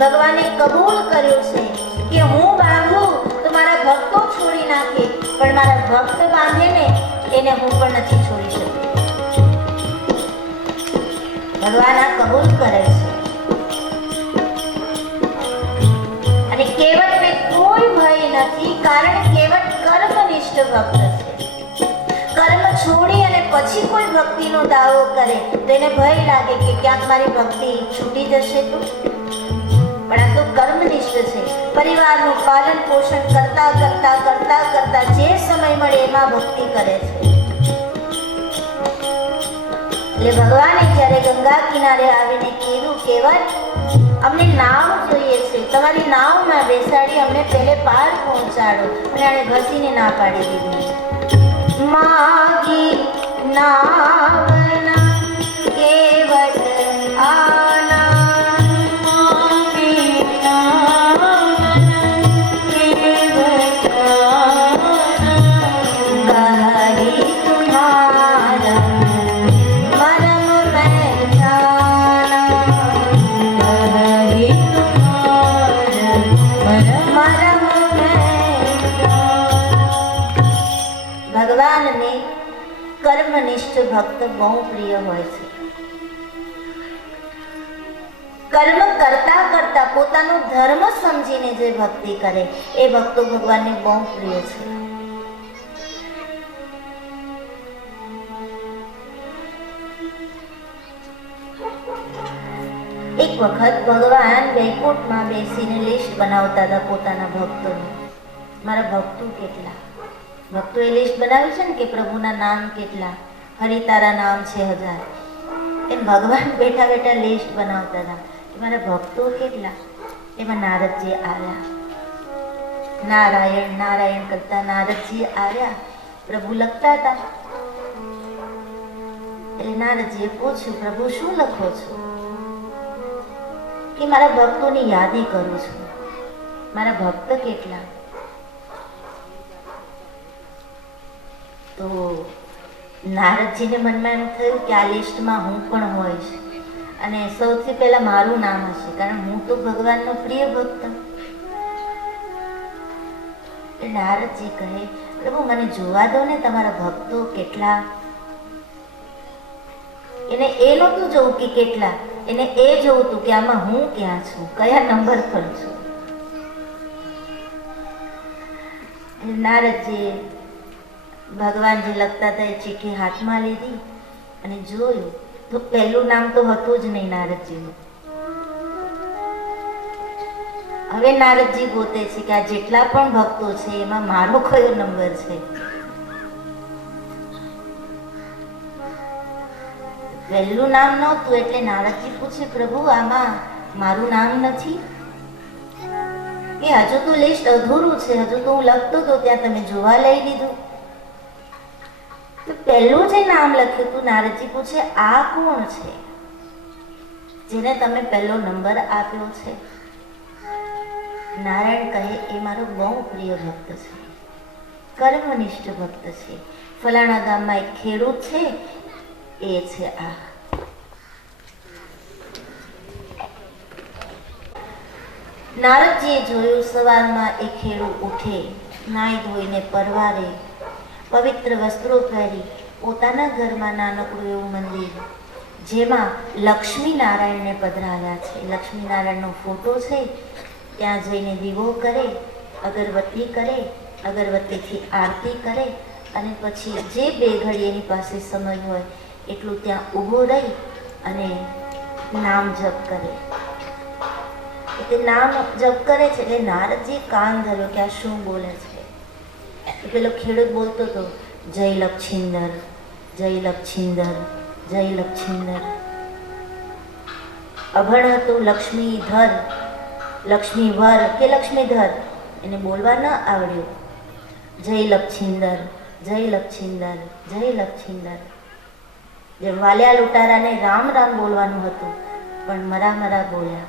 ભગવાને કબૂલ કર્યું છે કે હું બાંધું તો મારા ભક્તો છોડી નાખે, પણ મારા ભક્ત બાંધે ને એને હું પણ નથી છોડી શકતી. ભગવાન આ કબૂલ કરે છે. અને કેવટને કોઈ ભય નથી, કારણ કેવટ કર્મનિષ્ઠ ભક્ત છે. કર્મ છોડી અને પછી કોઈ ભક્તિનો દાવો કરે તો એને ભય લાગે કે ક્યાંક મારી ભક્તિ છૂટી જશે તો. પણ આ તો કર્મનિષ્ઠ છે. પરિવારનું પાલન પોષણ કરતા કરતા કરતા કરતા જે સમય મળે એમાં ભક્તિ કરે છે. એટલે ભગવાને જ્યારે ગંગા કિનારે આવીને કીધું, કેવટ અમને નાવ જોઈએ છે, તમારી નાવમાં બેસાડી અમને પહેલે પાર પહોંચાડો. અને આને ઘસીને ના પાડી દીધી. માગી નાવના કેવટ આના, માગી નાવના કેવટ આના, કહી તુમ્હારા મરમ મેં જાના, કહી તુમ્હારા મરમ મેં જાના. ભગવાનને કર્મનિષ્ઠ ભક્ત બહુ પ્રિય હોય છે. કર્મ કરતા કરતા પોતાનો ધર્મ સમજીને જે ભક્તિ કરે એ ભક્તો ભગવાનને બહુ પ્રિય છે. એક વખત ભગવાન વૈકુંઠમાં બેસીને લિસ્ટ બનાવતા હતા પોતાના ભક્તોની. મારા ભક્તો કેટલા, ભક્તોએ લિસ્ટ બનાવ્યું છે ને કે પ્રભુના નામ કેટલા, હરિ તારા નામ છે 1000. એમ ભગવાન બેઠા બેઠા લિસ્ટ બનાવતા હતા કે મારા ભક્તો કેટલા. એમાં નારદજી આવ્યા. નારાયણ નારાયણ કરતા નારદજી આવ્યા. પ્રભુ લખતા હતા. એટલે નારદજીએ પૂછ્યું, પ્રભુ શું લખો છો? કે મારા ભક્તોની યાદી કરું છું. મારા ભક્ત કેટલા? તો નારદજીને મનમાં એમ થયું કે આ લિસ્ટમાં હું પણ હોઈશ અને સૌથી પહેલા મારું નામ હશે, કારણ હું તો ભગવાનનો પ્રિય ભક્ત. નારદજી કહે, પ્રભુ મને જોવા દો ને તમારા ભક્તો કેટલા. એને એ નહોતું જોવું કે કેટલા, એને એ જોવું હતું કે આમાં હું ક્યાં છું, કયા નંબર પર છું. નારદજી ભગવાન જે લખતા હતા એ ચીઠી હાથમાં લીધી અને જોયું તો પહેલું નામ તો હતું જ નહીં નારદજીનું. હવે નારદજી ગોતે છે કે આ જેટલા પણ ભક્તો છે એમાં મારો કયો નંબર છે. પહેલું નામ નહોતું એટલે નારદજી પૂછે, પ્રભુ આમાં મારું નામ નથી? કે હજુ તો લિસ્ટ અધૂરું છે, હજુ તો હું લખતો હતો ત્યાં તમે જોવા લઈ લીધું. તો પહેલું જે નામ લખ્યું હતું, નારદજી પૂછે આ કોણ છે જેને તમે પહેલો નંબર આપ્યો છે? નારાયણ કહે, એ મારો બહુ પ્રિય ભક્ત છે, કર્મનિષ્ઠ ભક્ત છે. ફલાણા ગામમાં એક ખેડૂત છે, એ છે આ. નારદજીએ જોયું, સવારમાં એ ખેડૂત ઉઠે, નાઈ ધોઈને પરવારે, પવિત્ર વસ્ત્રો પહેરી પોતાના ઘરમાં નાનકડું એવું મંદિર જેમાં લક્ષ્મી નારાયણને પધરાવ્યા છે, લક્ષ્મી નારાયણનો ફોટો છે, ત્યાં જઈને દીવો કરે, અગરબત્તી કરે, અગરબત્તીથી આરતી કરે અને પછી જે બે ઘડી એની પાસે સમય હોય એટલું ત્યાં ઊભો રહી અને નામ જપ કરે. એટલે નામ જપ કરે છે એટલે નારદજી કાન ધર્યો કે આ શું બોલે છે. પેલો ખેડૂત બોલતો હતો, જય લક્ષિંદર, જય લક્ષિંદર, જય લક્ષિંદર. અભણ હતું લક્ષ્મીધર, લક્ષ્મીવર કે લક્ષ્મીધર, એને બોલવા ન આવડ્યું. જય લક્ષિંદર, જય લક્ષિંદર, જય લક્ષિંદર. જેમ વાલિયા લૂંટારાને રામ રામ બોલવાનું હતું પણ મરા મરા બોલ્યા.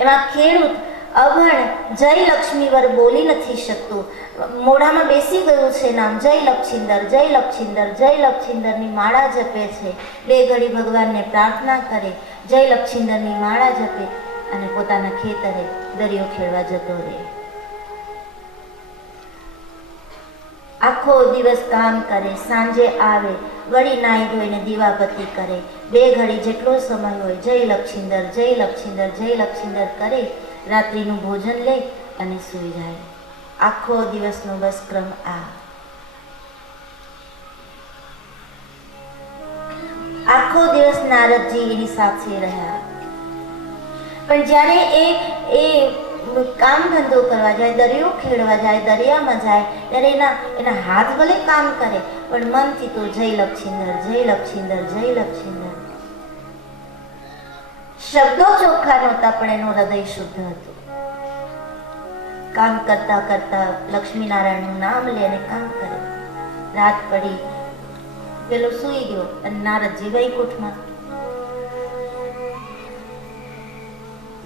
એમાં ખેડૂત અભણ જય લક્ષ્મીવર બોલી નથી શકતો, મોઢામાં બેસી ગયું છે નામ જય લક્ષિંદર, જય લક્ષિંદર, જય લક્ષિંદરની માળા જપે છે. બે ઘડી ભગવાનને પ્રાર્થના કરે, જય લક્ષિંદરની માળા જપે. અને પોતાના ખેતરે દરિયો ખેડવા જતો રહે. આખો દિવસ કામ કરે, સાંજે આવે, વળી નાહી ધોઈને દીવાબત્તી કરે, 2 ઘડી જેટલો સમય હોય જય લક્ષિંદર જય લક્ષિંદર જય લક્ષિંદર કરે, રાત્રિનું ભોજન લે અને સૂઈ જાય. આખો દિવસનો બસ ક્રમ આ. આખો દિવસ નારદજી એની સાથે રહ્યા. પણ જ્યારે એ કામ ધંધો કરવા જાય, દરિયો ખેડવા જાય, દરિયામાં જાય, ત્યારે એના હાથ ભલે કામ કરે પણ મનથી તો જય લક્ષિંદર જય લક્ષિંદર જય લક્ષિંદર. શબ્દો ચોખ્ખા નહોતા પણ એનું હૃદય શુદ્ધ હતું. કામ કરતા કરતા લક્ષ્મીનારાયણનું નામ લે અને કામ કરે. રાત પડી, પેલો સૂઈ ગયો અને નારદજી વૈકુંઠમાં.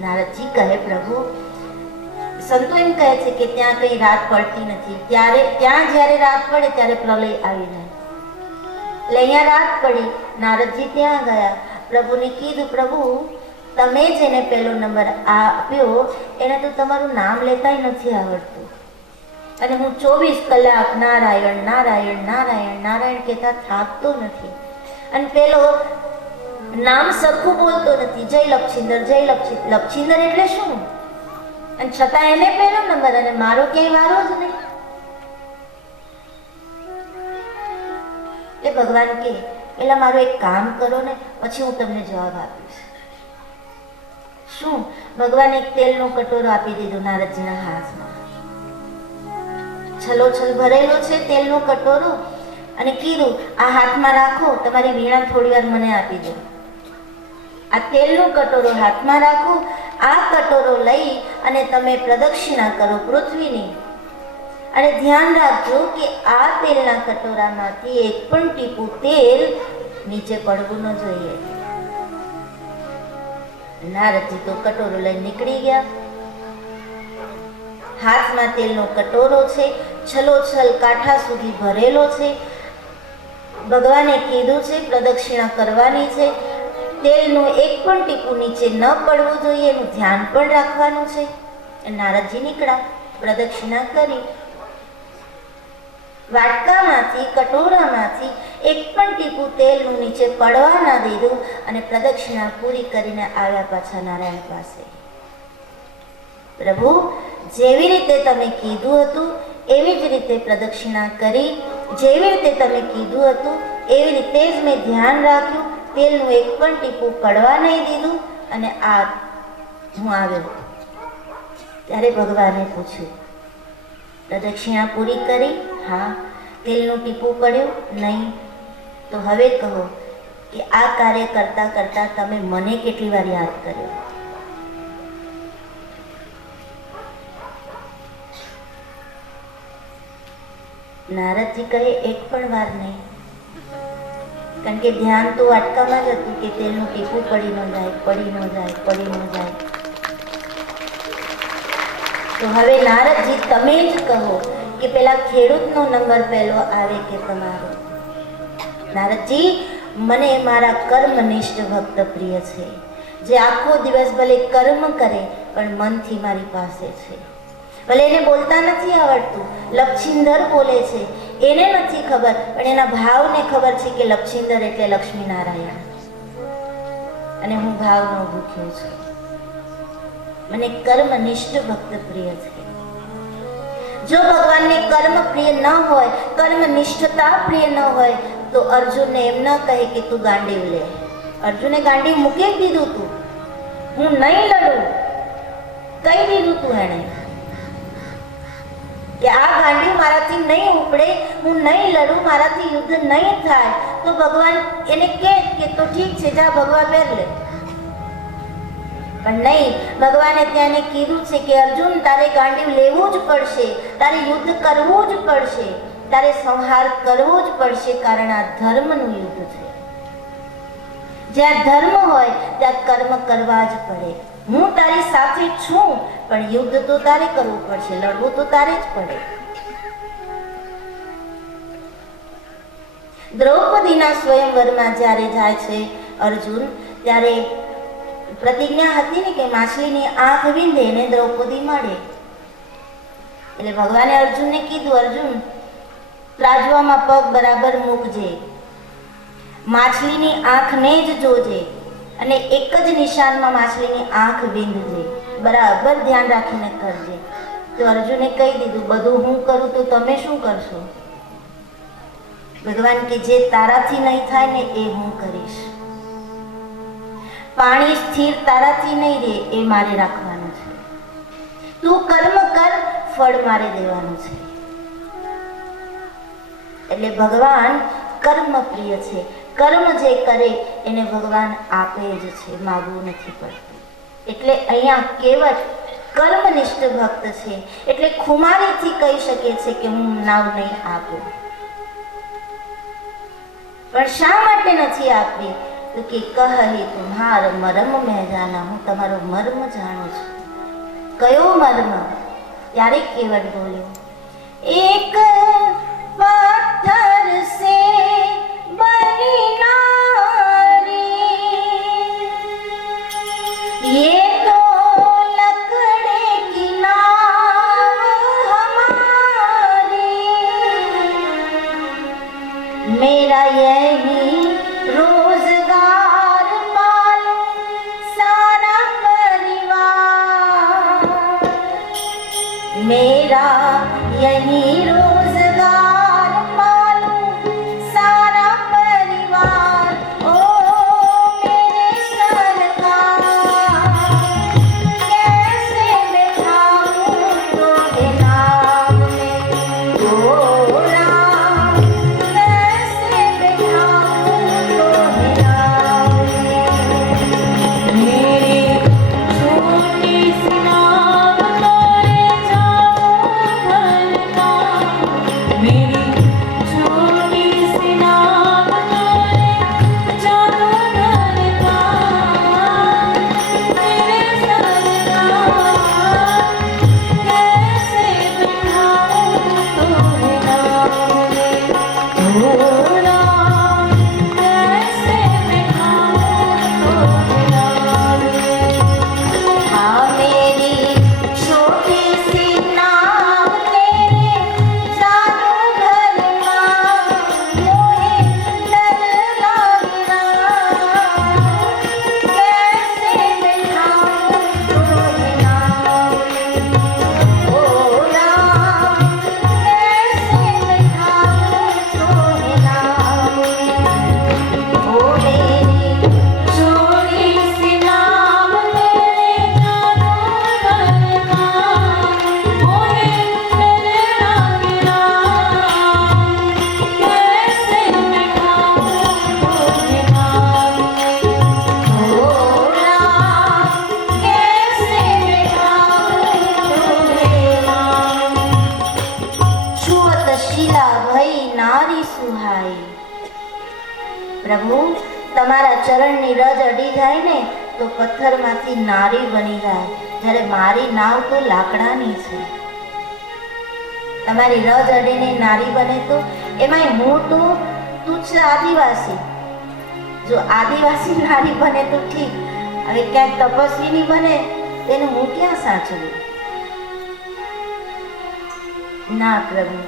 નારદજી કહે, પ્રભુ, સંતો એમ કહે છે કે ત્યાં કઈ રાત પડતી નથી. ત્યાં જ્યારે રાત પડે ત્યારે પ્રલય આવી જાય. એટલે અહીંયા રાત પડી, નારદજી ત્યાં ગયા, પ્રભુને કીધું, પ્રભુ તમે જેને પહેલો નંબર આપ્યો એને તો તમારું નામ લેતાય નથી આવડતું, અને હું 24 કલાક નારાયણ નારાયણ નારાયણ નારાયણ કહેતા થાકતો નથી, અને પેલો નામ સરખું બોલતો નથી, જય લક્ષિંદર જય લક્ષિંદર એટલે શું? અને છતાં એને પહેલો નંબર અને મારો ક્યાંય વારો જ નહીં. એ ભગવાન કે પેલા મારું એક કામ કરો ને, પછી હું તમને જવાબ આપીશ. શું? ભગવાને એક તેલનો કટોરો આપી દીધો નારદજીના હાથમાં. છલોછલ ભરેલો છે તેલનો કટોરો, અને કીધું, આ હાથમાં રાખો, તમારી વીણા થોડી વાર મને આપી દો. આ તેલનો કટોરો હાથમાં રાખો, આ કટોરો લઈ અને તમે પ્રદક્ષિણા કરો પૃથ્વીની, અને ધ્યાન રાખજો કે આ તેલના કટોરામાંથી એક પણ ટીપું તેલ નીચે પડવું ન જોઈએ. નારદજી તો કટોરો લઈને નીકળી ગયા. હાથમાં તેલનો કટોરો છે, છલોછલ કાંઠા સુધી ભરેલો છે. ભગવાને કીધું છે પ્રદક્ષિણા કરવાની છે, તેલનું એક પણ ટીપું નીચે ન પડવું જોઈએ, એનું ધ્યાન પણ રાખવાનું છે. નારદજી નીકળ્યા, પ્રદક્ષિણા કરી. વાટકામાંથી, કટોરામાંથી એક પણ ટીપું તેલનું નીચે પડવા ના દીધું, અને પ્રદક્ષિણા પૂરી કરીને આવ્યા પાછા નારાયણ પાસે. પ્રભુ, જેવી રીતે તમે કીધું હતું એવી જ રીતે પ્રદક્ષિણા કરી, જેવી રીતે તમે કીધું હતું એવી રીતે જ મેં ધ્યાન રાખ્યું, તેલનું એક પણ ટીપું પડવા નહીં દીધું, અને આ હું આવ્યો. ત્યારે ભગવાને પૂછ્યું, પ્રદક્ષિણા પૂરી કરી? હા. તેલનું ટીપું પડ્યું? નહીં. તો હવે કહો કે આ કાર્ય કરતા કરતા તમે મને કેટલી વાર યાદ કર્યો? નારદજી કહે, એક પણ વાર નહીં. કારણ કે ધ્યાન તો વાટકામાં જ હતું કે તેલનું ટીપું પડી ન જાય, પડી ન જાય, પડી ન જાય. તો હવે નારદજી તમે જ કહો કે પેલા ખેડૂતનો નંબર પહેલો આવે કે તમારો? નારદજી, મને મારા કર્મનિષ્ઠ ભક્ત પ્રિય છે, જે આખો દિવસ ભલે કર્મ કરે પણ મનથી મારી પાસે છે. ભલે એને બોલતા નથી આવડતું, લક્ષિંદર બોલે છે, એને નથી ખબર, પણ એના ભાવને ખબર છે કે લક્ષિંદર એટલે લક્ષ્મીનારાયણ, અને હું ભાવનો ભૂખ્યો છું. મને કર્મનિષ્ઠ ભક્ત પ્રિય છે. જો ભગવાનને કર્મ પ્રિય ન હોય, કર્મનિષ્ઠતા પ્રિય ન હોય, તો અર્જુનને એમ ન કહે કે તું ગાંડીવ લે. અર્જુને ગાંડીવ મૂકી દીધું તું, હું નહીં લડું, કહી દીધું તું એને કે આ ગાંડીવ મારાથી નહીં ઉપડે, હું નહીં લડું, મારાથી યુદ્ધ નહીં થાય. તો ભગવાન એને કહે કે તો ઠીક છે, જા ભગવા પહેર લે. પણ નહીં, ભગવાને ત્યાં કીધું છે કે અર્જુન, તારે ગાંડીવ લેવું જ પડશે, તારે યુદ્ધ કરવું જ પડશે, તારે સંહાર કરવો જ પડશે, કારણ આ ધર્મનું યુદ્ધ છે. જ્યાં ધર્મ હોય ત્યાં કર્મ કરવા જ પડે. હું તારી સાથે છું, પણ યુદ્ધ તો તારે કરવું પડશે, લડવું તો તારે જ પડે. દ્રૌપદીના સ્વયંવરમાં જ્યારે જાય છે અર્જુન, ત્યારે પ્રતિજ્ઞા હતી ને કે માછલીની આંખ વીંધે ને દ્રૌપદી મળે. એટલે ભગવાને અર્જુનને કીધું, અર્જુન ત્રાજવામાં પગ બરાબર મૂકજે, માછલીની આંખને જ જોજે અને એક જ નિશાનમાં માછલીની આંખ વીંધજે, બરાબર ધ્યાન રાખીને કરજે. તો અર્જુને કહી દીધું, બધું હું કરું તો તમે શું કરશો? ભગવાન કે જે તારાથી નહીં થાય ને એ હું કરીશ. પાણી સ્થિર તારાથી નહીં રહે એ મારે રાખવાનું છે. તું કર્મ કર, ફળ મારે દેવાનું છે. એટલે ભગવાન કર્મ પ્રિય છે. કર્મ જે કરે એને ભગવાન આપે જ છે, માગવું નથી પડતું. એટલે અહીંયા કેવળ કર્મનિષ્ઠ ભક્ત છે. એટલે ખુમારીથી કહી શકે છે કે હું નાવ નહીં આપું. પણ શા માટે નથી આપવી? તો કે કહે તુમ્હાર મરમ મેં જાના, હું તમારો મર્મ જાણું છું. કયો મર્મ? ત્યારે કેવળ બોલ્યો, એક પથ્થર સે બની નારી, ये तो लकड़े की नाव हमारी, मेरा यही रोजगार पालूं सारा परिवार, मेरा यही रोजगार पालूं सारा परिवार, ओ मेरे सरकार कैसे बैठाऊं तोरे नाम में, ओ राम कैसे बैठाऊं तोरे नाम में, मेरी छोटी सी नाव तोरे जाऊं भरना, मेरी छोटी सी नाव तोरे जाऊं भरना, तेरे सरकार कैसे बैठाऊं तोरे नाम में, ओ राम कैसे बैठाऊं तोरे नाम में। हाँ मेरी छोटी सी नाव तेरे जादू घर मां, मोहे डर लागना, कैसे बैठाऊं तोरे नाम में, ओ राम कैसे बैठाऊं तोरे नाम में, ओ मेरी छोटी सी नाव तेरे जादू भरना, मोहे डर लागना, कैसे बैठाऊं तोरे नाम में, ओ राम कैसे बैठाऊं तोरे नाम में, छुअत शिला भई नारी सुहाई. પ્રભુ તમારા ચરણની રજ અડી જાય ને તો પથ્થરમાંથી નારી બની જાય, જ્યારે મારી નાવ તો લાકડાની છે. તમારી રજ અડીને નારી બને તો એમાંય હું તો તુચ્છ આદિવાસી. જો આદિવાસી નારી બને તો ઠીક, હવે ક્યાંક તપસ્વીની બને તેને હું ક્યાં સાચવું? ના પ્રભુ,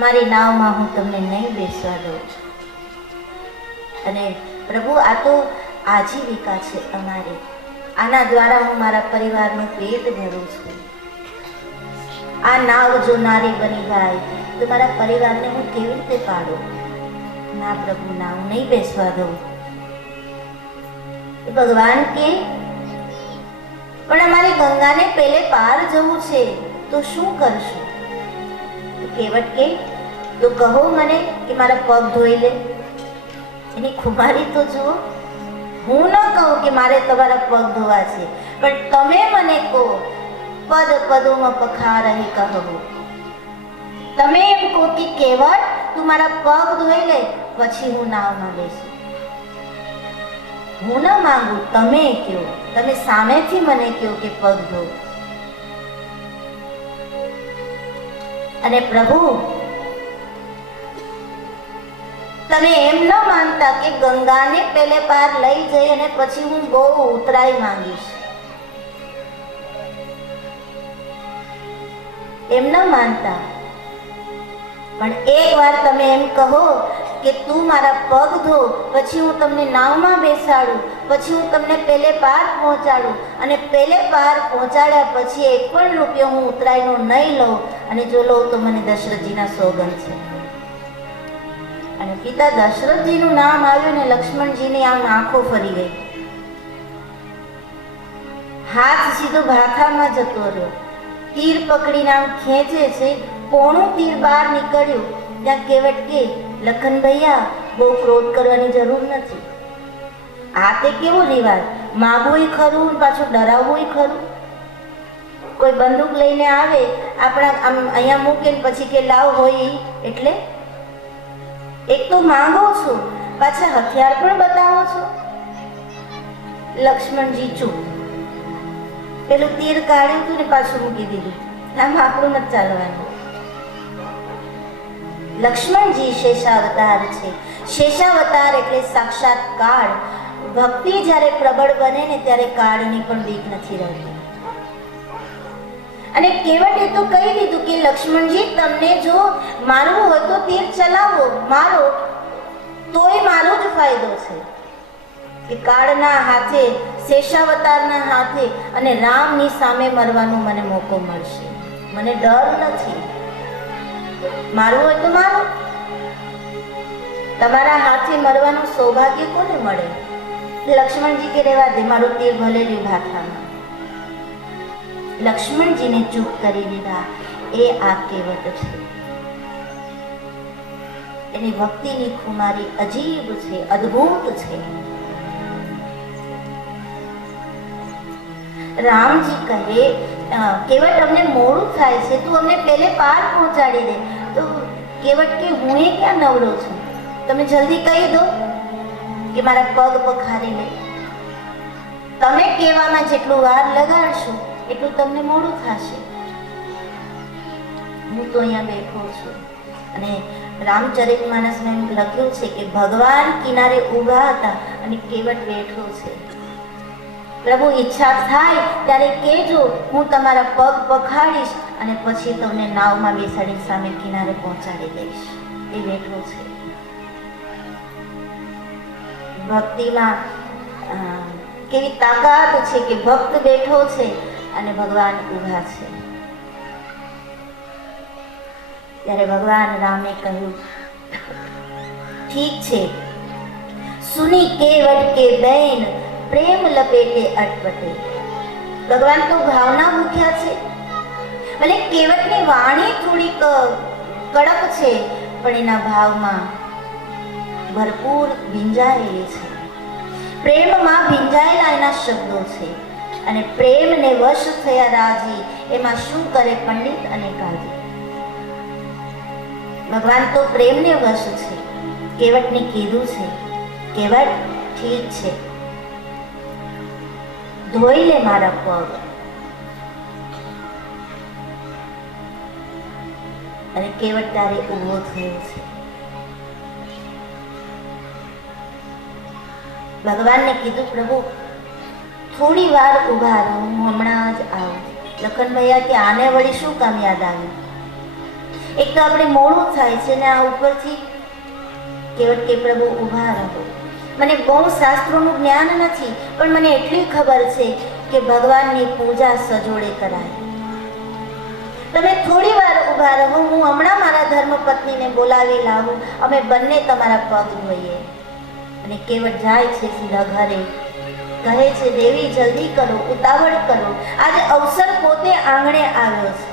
મારી નાવમાં હું તમને નહીં બેસવા દઉં છું. અને પ્રભુ આ તો આજીવિકા છે અમારી, આના દ્વારા હું મારા પરિવારનું પેટ ભરું છું. આ નાવ જો નારી બની જાય તો મારા પરિવારને હું કેવી રીતે પાડું? ના પ્રભુ, ના, હું નહીં બેસવા દઉં. ભગવાન કે પણ અમારે ગંગાને પેલે પાર જવું છે તો શું કરશું? કેવટ કે તો કહો મને કે મારા પગ ધોઈ લે. એની ખુમારી તો જુઓ. હું ન કહું કે મારે તમારા પગ ધોવા છે, પણ તમે મને કહો પદ પદોમાં પખારહી કહો. તમે એમ કહો કે કેવટ તું મારા પગ ધોઈ લે પછી હું નાવમાં બેસું. હું ન માંગુ, તમે કહો, તમે સામેથી મને કહો કે પગ ધો. અને પ્રભુ તમે એમ ન માનતા કે ગંગાને પેલે પાર લઈ જઈ અને પછી હું બહુ ઉતરાઈ માંગીશ, એમ ન માનતા. પણ એકવાર તમે એમ કહો કે તું મારા પગ ધો, પછી હું તમને નાવમાં બેસાડું, પછી હું તમને પેલે પાર પહોંચાડું, અને પેલે પાર પહોંચાડ્યા પછી એક પણ રૂપિયો હું ઉતરાઈનો નહીં લઉં, અને જો લઉં તો મને દશરથજીના સોગંદ છે. અને પિતા દશરથજીનું નામ આવ્યું ને લક્ષ્મણજીની આમ આંખો ફરી ગઈ, હાથ સીધો ભાથામાં જતો રહ્યો. તીર પકડીને આમ ખેંચે છે, પોણું તીર બહાર નીકળ્યું ત્યાં કેવટ કે લખન ભૈયા બહુ ક્રોધ કરવાની જરૂર નથી. આ તે કેવો રિવાજ, માગવું ખરું પાછું ડરાવવું ખરું. કોઈ બંદૂક લઈને આવે આપણા આમ અહીંયા મૂકે પછી કે લાવ હોય એટલે એક તો માંગો છો પાછા હથિયાર પણ બતાવો છો. લક્ષ્મણજી ચૂપ, પેલું તીર કાઢ્યું હતું ને પાછું મૂકી દીધું. આમ આપણું નથી ચાલવાનું. લક્ષ્મણજી શેષાવતાર છે. શેષાવતાર એટલે સાક્ષાત કાળ. ભક્તિ જ્યારે પ્રબળ બને ને ત્યારે કાળની પણ બીક નથી રહેતી. અને કેવટે તો કહી દીધું કે લક્ષ્મણજી તમને જો મારવું હોય તો તીર ચલાવો, મારો, તોય મારો જ ફાયદો છે. કે કાળના હાથે, શેષાવતારના હાથે અને રામની સામે મરવાનો મને મોકો મળશે. મને ડર નથી. મારવું હોય તો મારો. તમારા હાથે મરવાનું સૌભાગ્ય કોને મળે? લક્ષ્મણજી કે રહેવા દે, મારું તીર ભલે રહ્યું ભાથામાં. લક્ષ્મણજીને ચૂપ કરી દીધા. એ આ કેવટ છે. એની ભક્તિની ખુમારી અજીબ છે, અદ્ભુત છે. રામજી કહે કેવટ અમને મોડું થાય છે, તું અમને પહેલે પાર પહોંચાડી દે. તો કેવટ કે હું એ ક્યાં નવરો છું, તમે જલ્દી કહી દો કે મારા પગ પખારી લે. તમે કહેવામાં જેટલું વાર લગાડશો એટલું તમને મોડું થશે. હું તો અહીંયા બેઠો છું. અને રામચરિતમાનસમાં એમ લખ્યું છે કે ભગવાન કિનારે ઊભા હતા અને કેવટ બેઠો છે. પ્રભુ ઈચ્છા થાય ત્યારે કહેજો, હું તમારા પગ પખાડીશ અને પછી તમને નાવમાં બેસાડી સામે કિનારે પહોંચાડી દઈશ. એ બેઠો છે. ભક્તિમાં કેવી તાકાત છે કે ભક્ત બેઠો છે અને ભગવાન ઊભા છે. ત્યારે ભગવાન રામે કહ્યું, ઠીક છે, સુની કેવટ કે બેન પ્રેમ લપેટે અટપટે. ભગવાન તો ભાવના ભૂખ્યા છે. ભલે કેવટની વાણી થોડીક કડક છે પણ એના ભાવમાં ભરપૂર ભીંજાયેલી છે. પ્રેમમાં ભીંજાયેલા એના શબ્દો છે. અને પ્રેમને વશ થયા રાજી, એમાં શું કરે પંડિત અને કાજી. ભગવાન તો પ્રેમને વશ છે. કેવટને કીધું છે, કેવટ ઠીક છે, ધોઈ લે મારા પગ. અને કેવટ તારે ઊભો થયો છે. ભગવાનને કીધું, પ્રભુ થોડી વાર ઊભા રહો, હું હમણાં જ આવું. લખન ભૈયા કે આને વળી શું કામ યાદ આવ્યું? એક તો આપણે મોડું થાય છે ને આ ઉપરથી. કેવટ કે પ્રભુ ઊભા રહો. મને બહુ શાસ્ત્રોનું જ્ઞાન નથી પણ મને એટલી ખબર છે કે ભગવાનની પૂજા સજોડે કરાય. તમે થોડી વાર ઊભા રહો, હું હમણાં મારા ધર્મપત્નીને બોલાવી લાવું, અમે બંને તમારા પગ ધોઈએ. અને કેવટ જાય છે સીધા ઘરે. કહે છે, દેવી જલ્દી કરો, ઉતાવળ કરો, આજે અવસર પોતે આંગણે આવ્યો છે.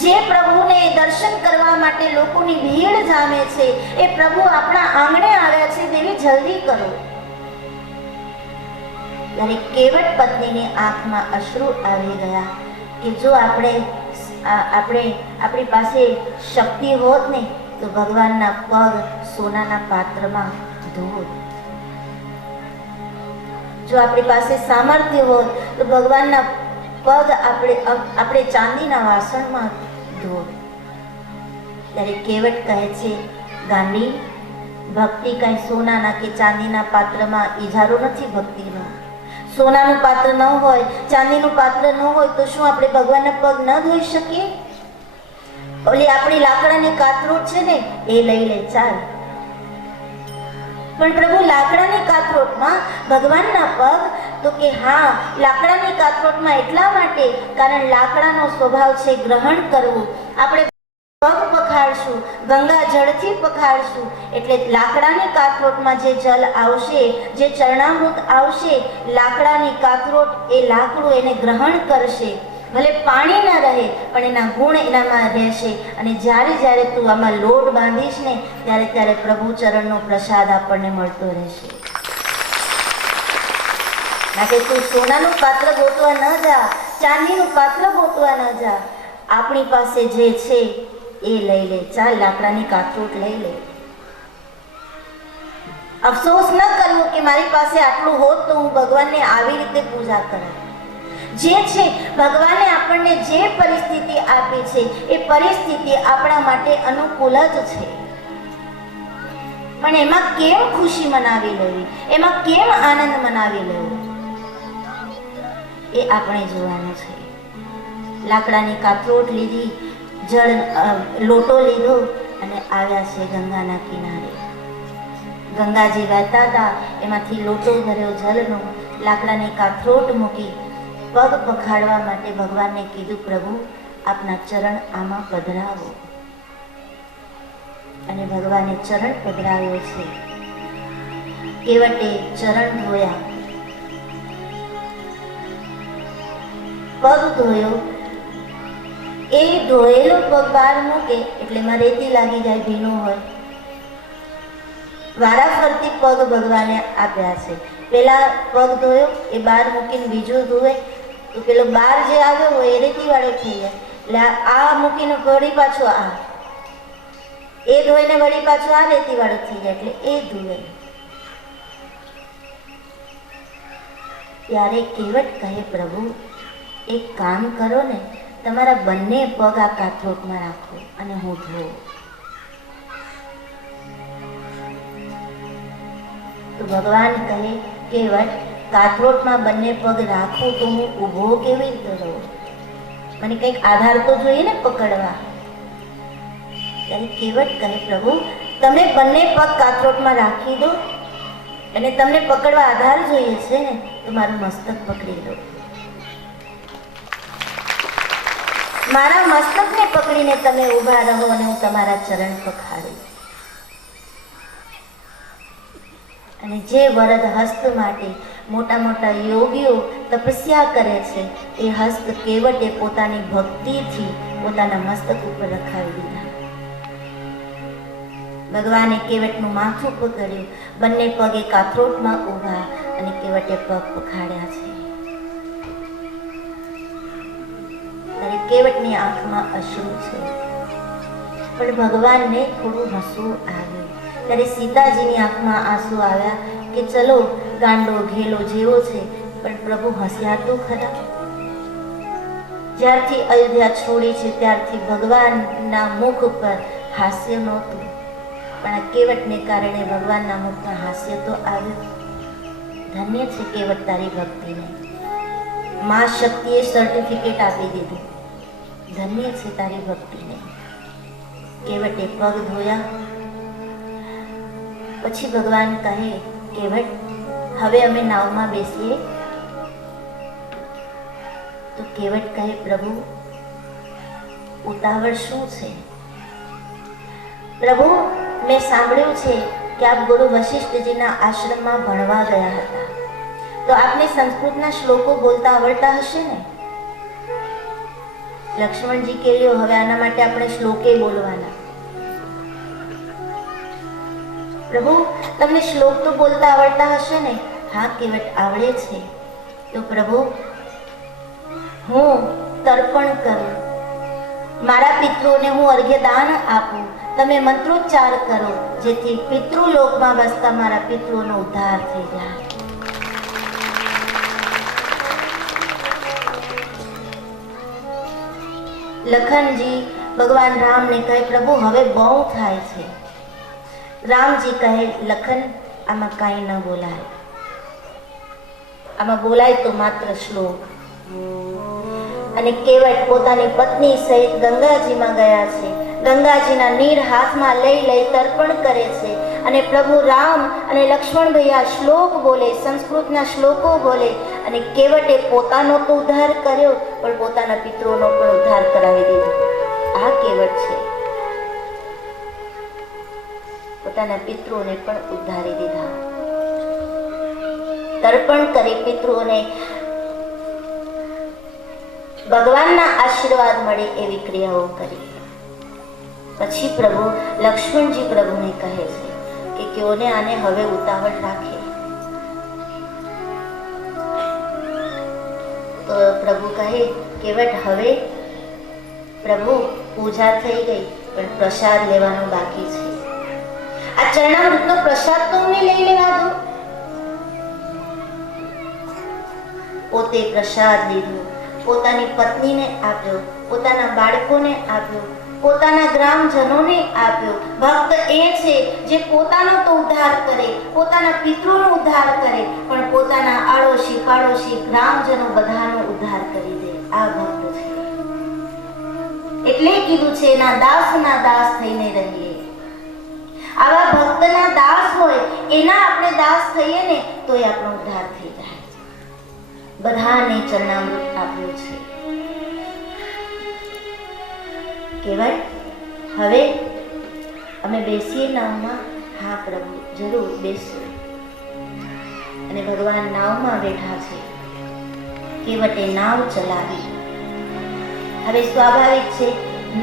જે પ્રભુને દર્શન કરવા માટે લોકોની ભીડ જામે છે એ પ્રભુ આપણા આંગણે આવ્યા છે, દેવી જલ્દી કરો. ત્યારે કેવટ પત્નીની આંખમાં અશ્રુ આવી ગયા કે જો આપણી પાસે શક્તિ હોત ને તો ભગવાનના પગ સોનાના પાત્રમાં ધોત. જો આપણી પાસે સામર્થ્ય હોત તો ભગવાનના પગ આપણે ચાંદીના વાસણમાં ધોત. ત્યારે કેવટ કહે છે, ગાંડી ભક્તિ કાંઈ સોનાના કે ચાંદીના પાત્રમાં ઇજારો નથી ભક્તિનો. સોનાનું પાત્ર ન હોય, ચાંદીનું પાત્ર ન હોય તો શું આપણે ભગવાનના પગ ન ધોઈ શકીએ? ઓલી આપણી લાકડાની કાતરોટ છે ને, એ લઈ લે ચાલ. પણ પ્રભુ લાકડાની કાતરોટમાં ભગવાનના પગ? તો કે હા, લાકડાની કાતરોટમાં એટલા માટે કારણ લાકડાનો સ્વભાવ છે ગ્રહણ કરવું. આપણે પગ પખાડશું, ગંગા જળથી પખાડશું, એટલે લાકડાની કાતરોટમાં જે જલ આવશે, જે ચરણામૃત આવશે, લાકડાની કાતરોટ એ લાકડું એને ગ્રહણ કરશે. ભલે પાણી ન રહે પણ એના ગુણ એનામાં રહેશે. અને જ્યારે જ્યારે તું આમાં લોટ બાંધીશ ને ત્યારે ત્યારે પ્રભુ ચરણનો પ્રસાદ આપણને મળતો રહેશે. માટે તું સોનાનું પાત્ર ગોતવા ન જા, ચાંદીનું પાત્ર ગોતવા ન જા. આપણી પાસે જે છે એ લઈ લે ચાલ, લાકડાની કાતરોટ લઈ લે. અફસોસ ન કરવો કે મારી પાસે આટલું હોત તો હું ભગવાનને આવી રીતે પૂજા કરાત. જે છે ભગવાને આપણને જે પરિસ્થિતિ આપી છે એ પરિસ્થિતિ આપણા માટે અનુકૂળ જ છે. પણ એમાં કેમ ખુશી મનાવી લેવી, એમાં કેમ આનંદ મનાવી લેવો, એ આપણે જોવાનું છે. લાકડાની કાતરોટ લીધી, જળ લોટો લીધો અને આવ્યા છે ગંગાના કિનારે. ગંગાજી વહેતા હતા, એમાંથી લોટો ભર્યો જળનો, લાકડાની કાતરોટ મૂકી, પગ પખાડવા માટે ભગવાનને કીધું, પ્રભુ આપના ચરણ આમાં પધરાવો. અને ભગવાને ચરણ પધરાવ્યો છે. કેવટે ચરણ ધોયા, પગ ધોયો. એ ધોયેલો પગ બહાર મૂકે એટલે એમાં રેતી લાગી જાય, ભીનું હોય. વારાફરતી પગ ભગવાને આપ્યા છે. પેલા પગ ધોયો, એ બહાર મૂકીને બીજું ધોવે તો પેલો બહાર જે આવ્યો હોય એ રેતી વાળો થઈ જાય. એટલે આ મૂકીને વળી પાછો આ, એ ધોઈને વળી પાછો આ રેતી વાળો થઈ જાય, એટલે એ ધોવે. ત્યારે કેવટ કહે, પ્રભુ એક કામ કરો ને, તમારા બંને પગ આ કાતરોટમાં રાખો અને હું ધોઉં. તો ભગવાન કહે, કેવટ કાતરોટમાં બંને પગ રાખું તો હું ઊભો કેવી રીતે રહું? મને કંઈક આધાર તો જોઈએ ને પકડવા. ત્યારે કેવટ કહે, પ્રભુ તમે બંને પગ કાતરોટમાં રાખી દો અને તમને પકડવા આધાર જોઈએ છે ને, તો મારું મસ્તક પકડી લો. મારા મસ્તકને પકડીને તમે ઊભા રહો અને હું તમારા ચરણ પખાડું. અને જે વરદ હસ્ત માટે મોટા મોટા યોગીઓ તપસ્યા કરે છે, એ હસ્ત કેવટે પોતાની ભક્તિથી પોતાના મસ્તક ઉપર રખાવી દીધા. ભગવાને કેવટનું માથું પકડ્યું, બંને પગે કાતરોટમાં ઊભા અને કેવટે પગ પખાડ્યા છે. ત્યારે કેવટની આંખમાં અશ્રુ છે, પણ ભગવાનને થોડું હસવું આવ્યું. ત્યારે સીતાજીની આંખમાં આંસુ આવ્યા કે ચલો ગાંડો ઘેલો જેવો છે, પણ પ્રભુ હસ્યા તો ખરા. જ્યારથી અયોધ્યા છોડી છે ત્યારથી ભગવાનના મુખ પર હાસ્ય નહોતું, પણ આ કેવટને કારણે ભગવાનના મુખમાં હાસ્ય તો આવ્યું. ધન્ય છે કેવટ તારી ભક્તિને, મા શક્તિએ સર્ટિફિકેટ આપી દીધું. ધન્ય છે તારી ભક્તિને. કેવટે પગ ધોયા. પછી ભગવાન કહે, કેવટ હવે અમે નાવમાં બેસીએ. તો કેવટ કહે, પ્રભુ ઉતાવળ શું છે? પ્રભુ મેં સાંભળ્યું છે કે આપ ગુરુ વશિષ્ઠજીના આશ્રમમાં ભણવા ગયા હતા, તો આપને સંસ્કૃતના શ્લોકો બોલતા આવડતા હશે ને? લક્ષ્મણજી કે લ્યો હવે આના માટે આપણે શ્લોકે બોલવાના. પ્રભુ તમને શ્લોક તો બોલતા આવડતા હશે ને? હા કેવટ આવડે છે. તો પ્રભુ હું તર્પણ કરું, મારા પિતૃઓને હું અર્ઘ્યદાન આપું, તમે મંત્રોચ્ચાર કરો જેથી પિતૃલોકમાં વસતા મારા પિતૃઓનો ઉદ્ધાર થઈ જાય. લખનજી ભગવાન રામને કહે, પ્રભુ હવે બહુ થાય છે, રામજી કહે, લખન આમાં કાંઈ ન બોલાય, આમાં બોલાય તો માત્ર શ્લોક. અને કેવટ પોતાની પત્ની સહિત ગંગાજીમાં ગયા છે. ગંગાજીના નીર હાથમાં લઈ લઈ તર્પણ કરે છે. અને પ્રભુ રામ અને લક્ષ્મણ ભૈયા શ્લોક બોલે, સંસ્કૃતના શ્લોકો બોલે. અને કેવટે પોતાનો તો ઉદ્ધાર કર્યો, પણ પોતાના પિતૃઓનો પણ ઉદ્ધાર કરાવી દીધો. આ કેવટ છે, પોતાના પિતૃઓને પણ ઉદ્ધારી દીધા. તર્પણ કરી પિતૃઓને ભગવાનના આશીર્વાદ મળે એવી ક્રિયાઓ કરી. પછી પ્રભુ લક્ષ્મણજી પ્રભુને કહે છે કે ક્યોને આને હવે ઉતાવળ રાખે. તો પ્રભુ કહે, કેવટ હવે પ્રભુ પૂજા થઈ ગઈ, પણ પ્રસાદ લેવાનો બાકી છે. આ ચરણામૃતનો પ્રસાદ તો અમને લઈ લેવા દો. પોતે પ્રસાદ લીધો, પોતાની પત્નીને આપ્યો, પોતાના બાળકોને આપ્યો, પોતાના ગ્રામજનોને આપ્યો. ભક્ત એ છે જે પોતાનો તો ઉદ્ધાર કરે, પોતાના પિતૃનો ઉદ્ધાર કરે, પણ પોતાના આડોશી પાડોશી ગ્રામજનો બધાનો ઉદ્ધાર કરી દે. આ ભક્ત છે. એટલે કીધું છે, એના દાસના દાસ થઈને રહીએ. આવા ભક્તના દાસ હોય, એના આપણે દાસ થઈએ ને તો એ આપણો ઉદ્ધાર થઈ જાય. બધાને ચરણામૃત આપ્યું છે. કેવટ, હવે અમે બેસીએ નાવમાં? હા પ્રભુ, જરૂર બેસો. અને ભગવાન નાવમાં બેઠા છે. કેવટે નાવ ચલાવી. હવે સ્વાભાવિક છે,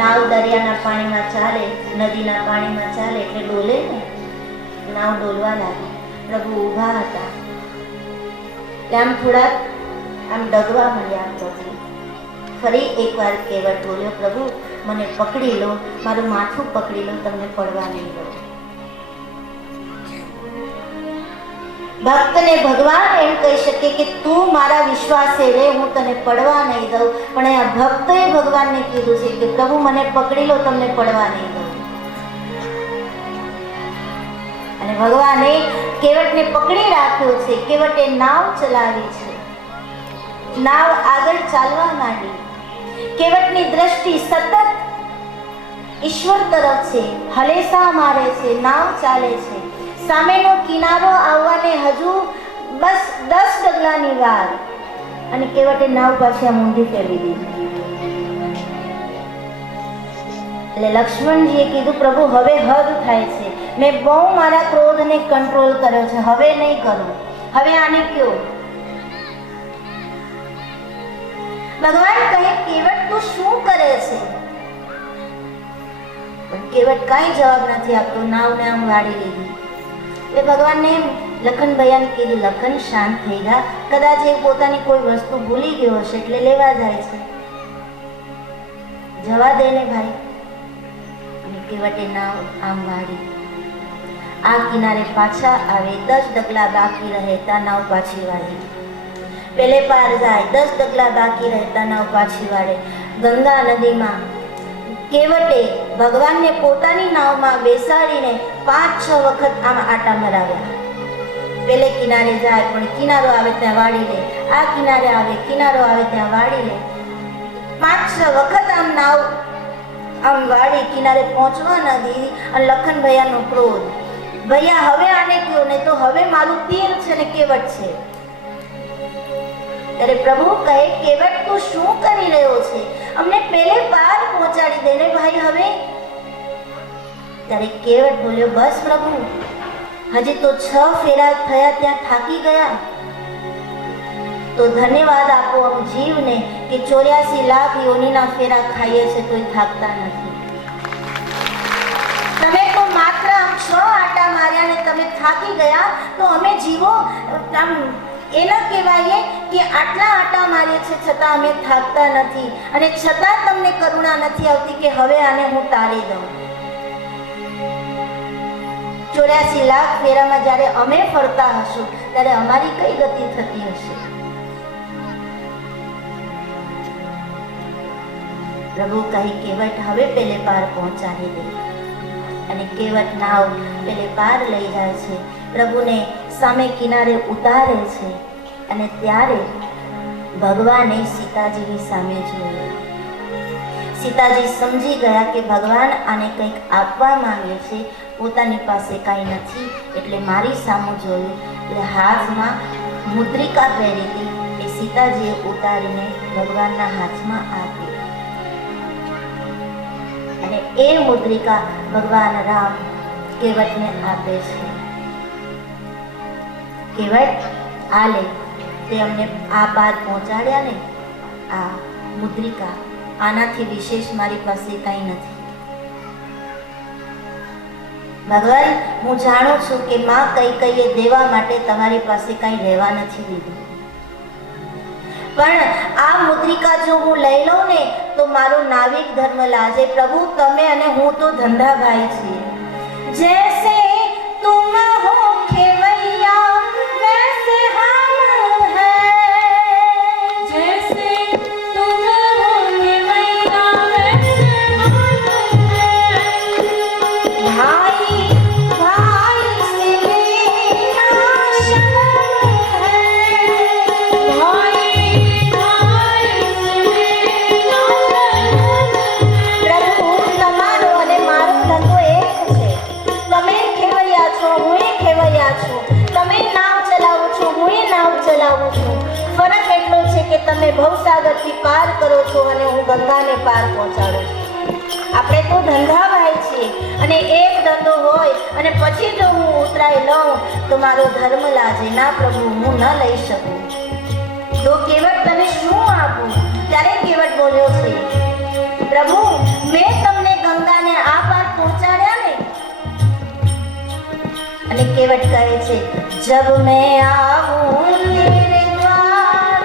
નાવ દરિયાના પાણીમાં ચાલે, નદીના પાણીમાં ચાલે એટલે ડોલે ને. નાવ ડોલવા લાગી. પ્રભુ ઊભા હતા. આમ થોડા આમ ડગવા મળ્યા પ્રભુ. ફરી એકવાર કેવટ બોલ્યો, પ્રભુ મને પકડી લો, મારું માથું પકડી લો, તમને પડવા નહીં દો. ભક્તને ભગવાન એમ કહી શકે કે તું મારા વિશ્વાસે રહે, હું તને પડવા નહીં દઉં. પણ આ ભક્તએ ભગવાનને કીધું છે કે પ્રભુ મને પકડી લો, તમને પડવા નહીં દઉં. અને ભગવાને કેવટને પકડી રાખ્યો છે. કેવટે નાવ ચલાવી છે. નાવ આગળ ચાલવા માંડી. કેવટની દ્રષ્ટિ સતત ઈશ્વર તરફ છે. હલેસા મારે છે, નાવ ચાલે છે. સામેનો કિનારો આવવાને હજુ બસ 10 ડગલાની વાર. અને કેવટે નાવ પાછી ઊંધી ફેરવી દીધી. એટલે લક્ષ્મણજીએ કીધું, પ્રભુ હવે હદ થાય છે. મેં બહુ મારા ક્રોધને કંટ્રોલ કર્યો છે, હવે નહીં કરું. હવે આને કયો? ભગવાન કહે, કેવટ તું શું કરે છે? પણ કેવટ કાંઈ જવાબ નથી આપતો. નાવને આમ વાળી લીધી. એટલે ભગવાનને લખન ભૈયાને કીધું, લખન શાંત થઈ જા. કદાચ એ પોતાની કોઈ વસ્તુ ભૂલી ગયો હશે એટલે લેવા જાય છે, જવા દે ને ભાઈ. અને કેવટે નાવ આમ વાળી. આ કિનારે પાછા આવે, 10 ડગલા બાકી રહેતા નાવ પાછી વાળી. પેલે પાર જાય, 10 ડગલા બાકી રહેતા નાવ પાછી વાળે. ગંગા નદીમાં કેવટે ભગવાનને પોતાની નાવમાં બેસાડીને 5-6 વખત આમ આટા મરાવ્યા. પેલે કિનારે જાય, પણ કિનારો આવે ત્યાં વાળી લે. આ કિનારે આવે, કિનારો આવે ત્યાં વાળી લે. 5-6 વખત આમ નાવ આમ વાળી, કિનારે પહોંચવા ન દીધી. અને લખન ભૈયાનો ક્રોધ, ભૈયા હવે આને કયો, નહીં તો હવે મારું તીર છે ને કેવટ છે. ત્યારે પ્રભુ કહે, કેવટ તું શું કરી રહ્યો છે? અમને પેલે પાર પહોંચાડી દે ને ભાઈ હવે. ત્યારે કેવટ બોલ્યો, બસ પ્રભુ, હજી તો 6 ફેરા થયા ત્યાં થાકી ગયા. તો ધન્યવાદ આપો આમ જીવને કે 84 લાખ યોનીના ફેરા ખાઈએ છે તોય થાકતા નથી. તમે તો માત્ર આમ 6 આટા માર્યા ને તમે થાકી ગયા, તો અમે જીવો આમ એ ન કહેવાય કે આટલા આટા મારીએ છે છતાં અમે થાકતા નથી, અને છતાં તમને કરુણા નથી આવતી કે હવે આને હું તારી દઉં. 84 લાખ ફેરામાં જ્યારે અમે ફરતા હશું ત્યારે અમારી કઈ ગતિ થતી હશે? પ્રભુ કહી, કેવટ હવે પેલે પાર પહોંચાડી દે. અને કેવટ નાવ પેલે પાર લઈ જાય છે, પ્રભુને સામે કિનારે ઉતારે છે. અને ત્યારે ભગવાને સીતાજીની સામે જોયું. સીતાજી સમજી ગયા કે ભગવાન આને કંઈક આપવા માંગે છે, પોતાની પાસે કાંઈ નથી, એટલે મારી સામે જોયું. એટલે હાથમાં મુદ્રિકા પહેરી હતી એ સીતાજીએ ઉતારીને ભગવાનના હાથમાં આપી. અને એ મુદ્રિકા ભગવાન રામ કેવટને આપે છે. કેવટ આ લે, તે અમને આ પાર પહોંચાડ્યા ને, આ મુદ્રિકા, આનાથી વિશેષ મારી પાસે કાંઈ નથી. ભગવાન, હું જાણું છું કે માં કૈકેયીએ દેવા માટે તમારી પાસે કાંઈ રહેવા નથી દીધું, પણ આ મુદ્રિકા જો હું લઈ લઉં ને તો મારો નાવિક ધર્મ લાજે. પ્રભુ, તમે અને હું તો ધંધાભાઈ છીએ. જૈસે તુમ હો ખેવૈયા વૈસે હમ હૈ, जैसे तुम हो केवैया वैसे हम हैं। भाई भाई से लेना शर्म है, भाई भाई से लेना शर्म है। પ્રભુ, તમારો અને મારો ધંધો એક છે. તમે ખેવૈયા છો, હું એ ખેવૈયા છું. તમે નાવ ચલાવો છો, હું એ નાવ ચલાવું છું. ફરક એટલો છે કે તમે ભવસાગરથી પાર કરો છો અને હું ગંગાને પાર પહોંચાડું છું. આપણે તો ધંધાભાઈ છીએ, અને એક ધંધો હોય અને પછી જો હું ઉતરાઈ લઉં તો મારો ધર્મ લાજે. ના પ્રભુ, હું ન લઈ શકું. તો કેવટ તને શું આપું? ત્યારે કેવટ બોલ્યો છે, પ્રભુ, મેં તમને ગંગાને આ પાર પહોંચાડ્યા ને. અને કેવટ કહે છે, જબ મેં આવું તેરે દ્વાર,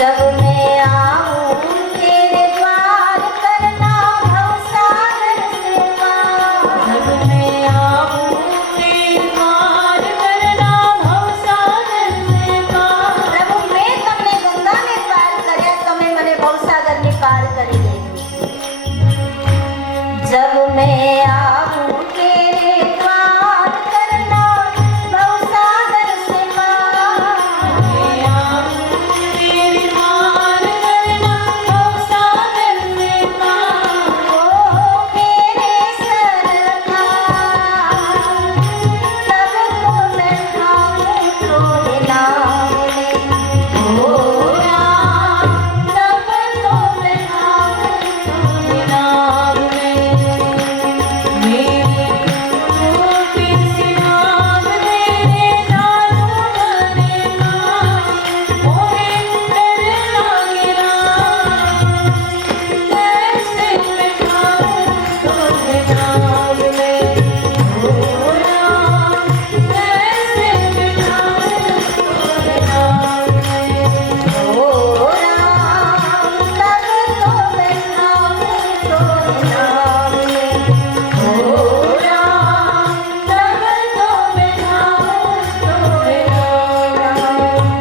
जब मैं आऊं तेरे द्वार, करना भवसागर से पार. जब मैं आऊं तेरे द्वार, करना भवसागर से पार। प्रभु, मैं તમને ગંગાને પાર કર્યા, તમે મને ભવસાગરને પાર કરી દીધું. जब मैं आऊं तेरे द्वार, करना भवसागर से पार. मैं आऊं तेरे द्वार, करना भवसागर से पार। ओ मेरे सरकार, तब तो मैं आऊं तोरे नाम में. ओ राम, तब तो मैं आऊं तेरे नाम में। मेरे छोटे से नाम तेरे जानू करेगा, मोहे करना गिरा। कैसे मैं खाऊं तोरे नाम में, ओ राम, कैसे मैं खाऊं तोरे नाम में। ओ राम, तब तो मैं आऊं तोरे नाम में. ओ राम, तब तो मैं खाऊं तोरे नाम में।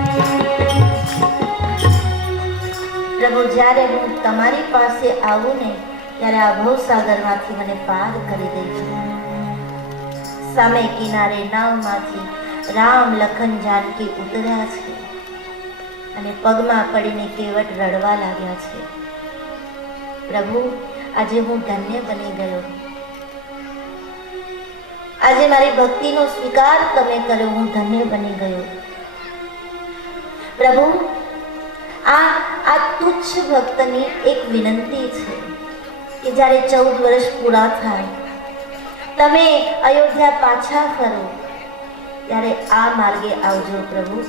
પ્રભુ, જ્યારે હું તમારી પાસે આવું ને ત્યારે આ ભવસાગરમાંથી મને પાર કરી દેજો. સામે કિનારે નાવમાંથી રામ, લખન, જાનકી ઉતર્યા છે અને પગમાં પડીને કેવટ રડવા લાગ્યા છે. પ્રભુ, આજે હું ધન્ય બની ગયો. આજે મારી ભક્તિનો સ્વીકાર તમે કર્યો, હું ધન્ય બની ગયો. પ્રભુ, આ તુચ્છ ભક્તની એક વિનંતી છે કે જ્યારે 14 વર્ષ પૂરા થાય, તમે અયોધ્યા પાછા ફરો ત્યારે આ માર્ગે આવજો. પ્રભુ,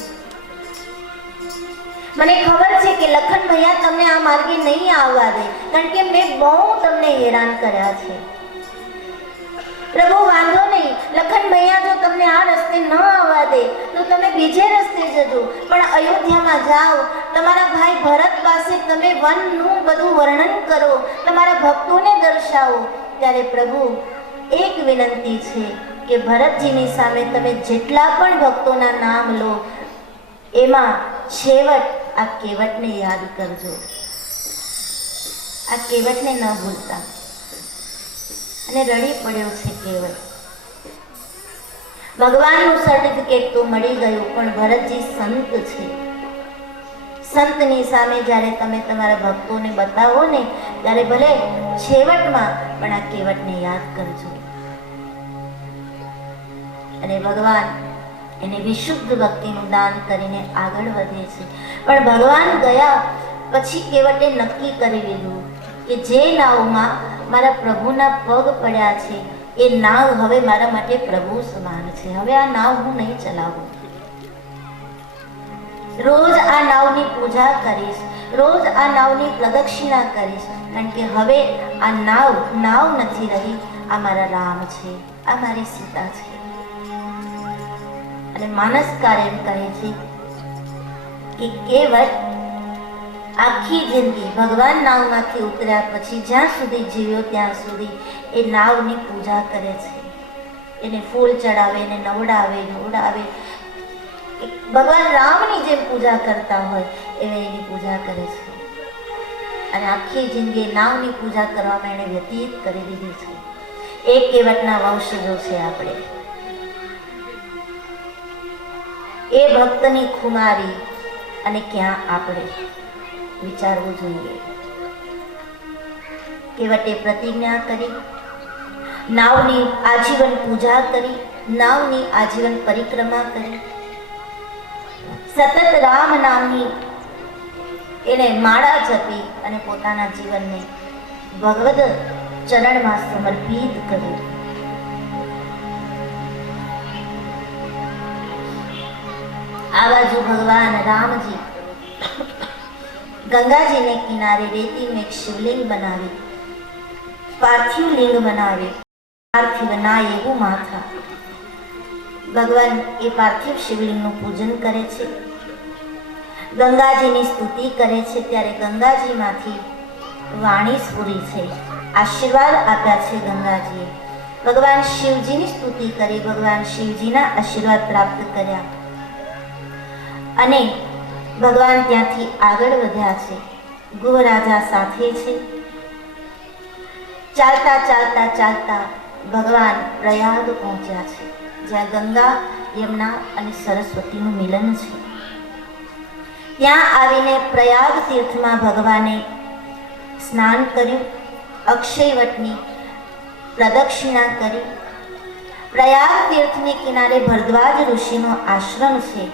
મને ખબર છે કે લખન ભૈયા તમને આ માર્ગે નહીં આવવા દે, કારણ કે મેં બહુ તમને હેરાન કર્યા છે. પ્રભુ, વાંધો નહીં, લખન ભૈયા જો તમને આ રસ્તે ન આવવા દે તો તમે બીજે રસ્તે જજો, પણ અયોધ્યામાં જાઓ. તમારા ભાઈ ભરત પાસે તમે વનનું બધું વર્ણન કરો, તમારા ભક્તોને દર્શાવો. ત્યારે પ્રભુ, એક વિનંતી છે કે ભરતજીની સામે તમે જેટલા પણ ભક્તોના નામ લો, એમાં છેવટ આ કેવટને યાદ કરજો. આ કેવટને ન ભૂલતા. અને રડી પડ્યો છે કેવળ. ભગવાનનું સર્ટિફિકેટ તો મળી ગયું, પણ ભરતજી સંત છે. સંતની સામે જ્યારે તમે તમારા ભક્તોને બતાવો ને, ત્યારે ભલે છેવટમાં પણ આ કેવટને યાદ કરજો. અને ભગવાન એને વિશુદ્ધ ભક્તિનું દાન કરીને આગળ વધે છે. પણ ભગવાન ગયા પછી કેવટે નક્કી કરી લીધું કે જે નાવમાં મારા પ્રભુના પગ પડ્યા છે એ નાવ હવે મારા માટે પ્રભુ સમાન છે. હવે આ નાવ હું નહીં ચલાવું. રોજ આ નાવની પૂજા કરીશ, રોજ આ નાવની પ્રદક્ષિણા કરીશ, કારણ કે હવે આ નાવ નથી રહી, આ મારા રામ છે, આ મારી સીતા છે. અને માનસકાર એમ કહે છે કે કેવટ આખી જિંદગી ભગવાન નાવમાંથી ઉતર્યા પછી જ્યાં સુધી જીવ્યો ત્યાં સુધી એ નાવની પૂજા કરે છે. એને ફૂલ ચડાવે, એને નવડાવે, ધોવડાવે. ભગવાન રામની જેમ પૂજા કરતા હોય એવી એની પૂજા કરે છે. અને આખી જિંદગી નાવની પૂજા કરવામાં એને વ્યતીત કરી દીધી છે. એ કેવટના વંશજો છે આપણે. એ ભક્તની ખુમારી અને ક્યાં આપણે વિચારવું જોઈએ. કેવટે પ્રતિજ્ઞા કરી, નાવની આજીવન પૂજા કરી, નાવની આજીવન પરિક્રમા કરી, સતત રામ નામની એને માળા જપી અને પોતાના જીવનને ભગવદ ચરણમાં સમર્પિત કર્યું. આ બાજુ ભગવાન રામજી ગંગાજીને કિનારે રેતીનું એક શિવલિંગ બનાવી, પાર્થિવ લિંગ બનાવી, પાર્થિવ ના એવું માથા. ભગવાન એ પાર્થિવ શિવલિંગનું પૂજન કરે છે, ગંગાજીની સ્તુતિ કરે છે. ત્યારે ગંગાજીમાંથી વાણી સ્ફુરી છે, આશીર્વાદ આપ્યા છે ગંગાજીએ. ભગવાન શિવજીની સ્તુતિ કરી, ભગવાન શિવજીના આશીર્વાદ પ્રાપ્ત કર્યા અને ભગવાન ત્યાંથી આગળ વધ્યા છે. ગૃહરાજા સાથે છે. ચાલતા ચાલતા ચાલતા ભગવાન પ્રયાગ પહોંચ્યા છે, જ્યાં ગંગા, યમુના અને સરસ્વતીનું મિલન છે. ત્યાં આવીને પ્રયાગ તીર્થમાં ભગવાને સ્નાન કર્યું, અક્ષયવટની પ્રદક્ષિણા કરી. પ્રયાગ તીર્થની કિનારે ભરદ્વાજ ઋષિનો આશ્રમ છે.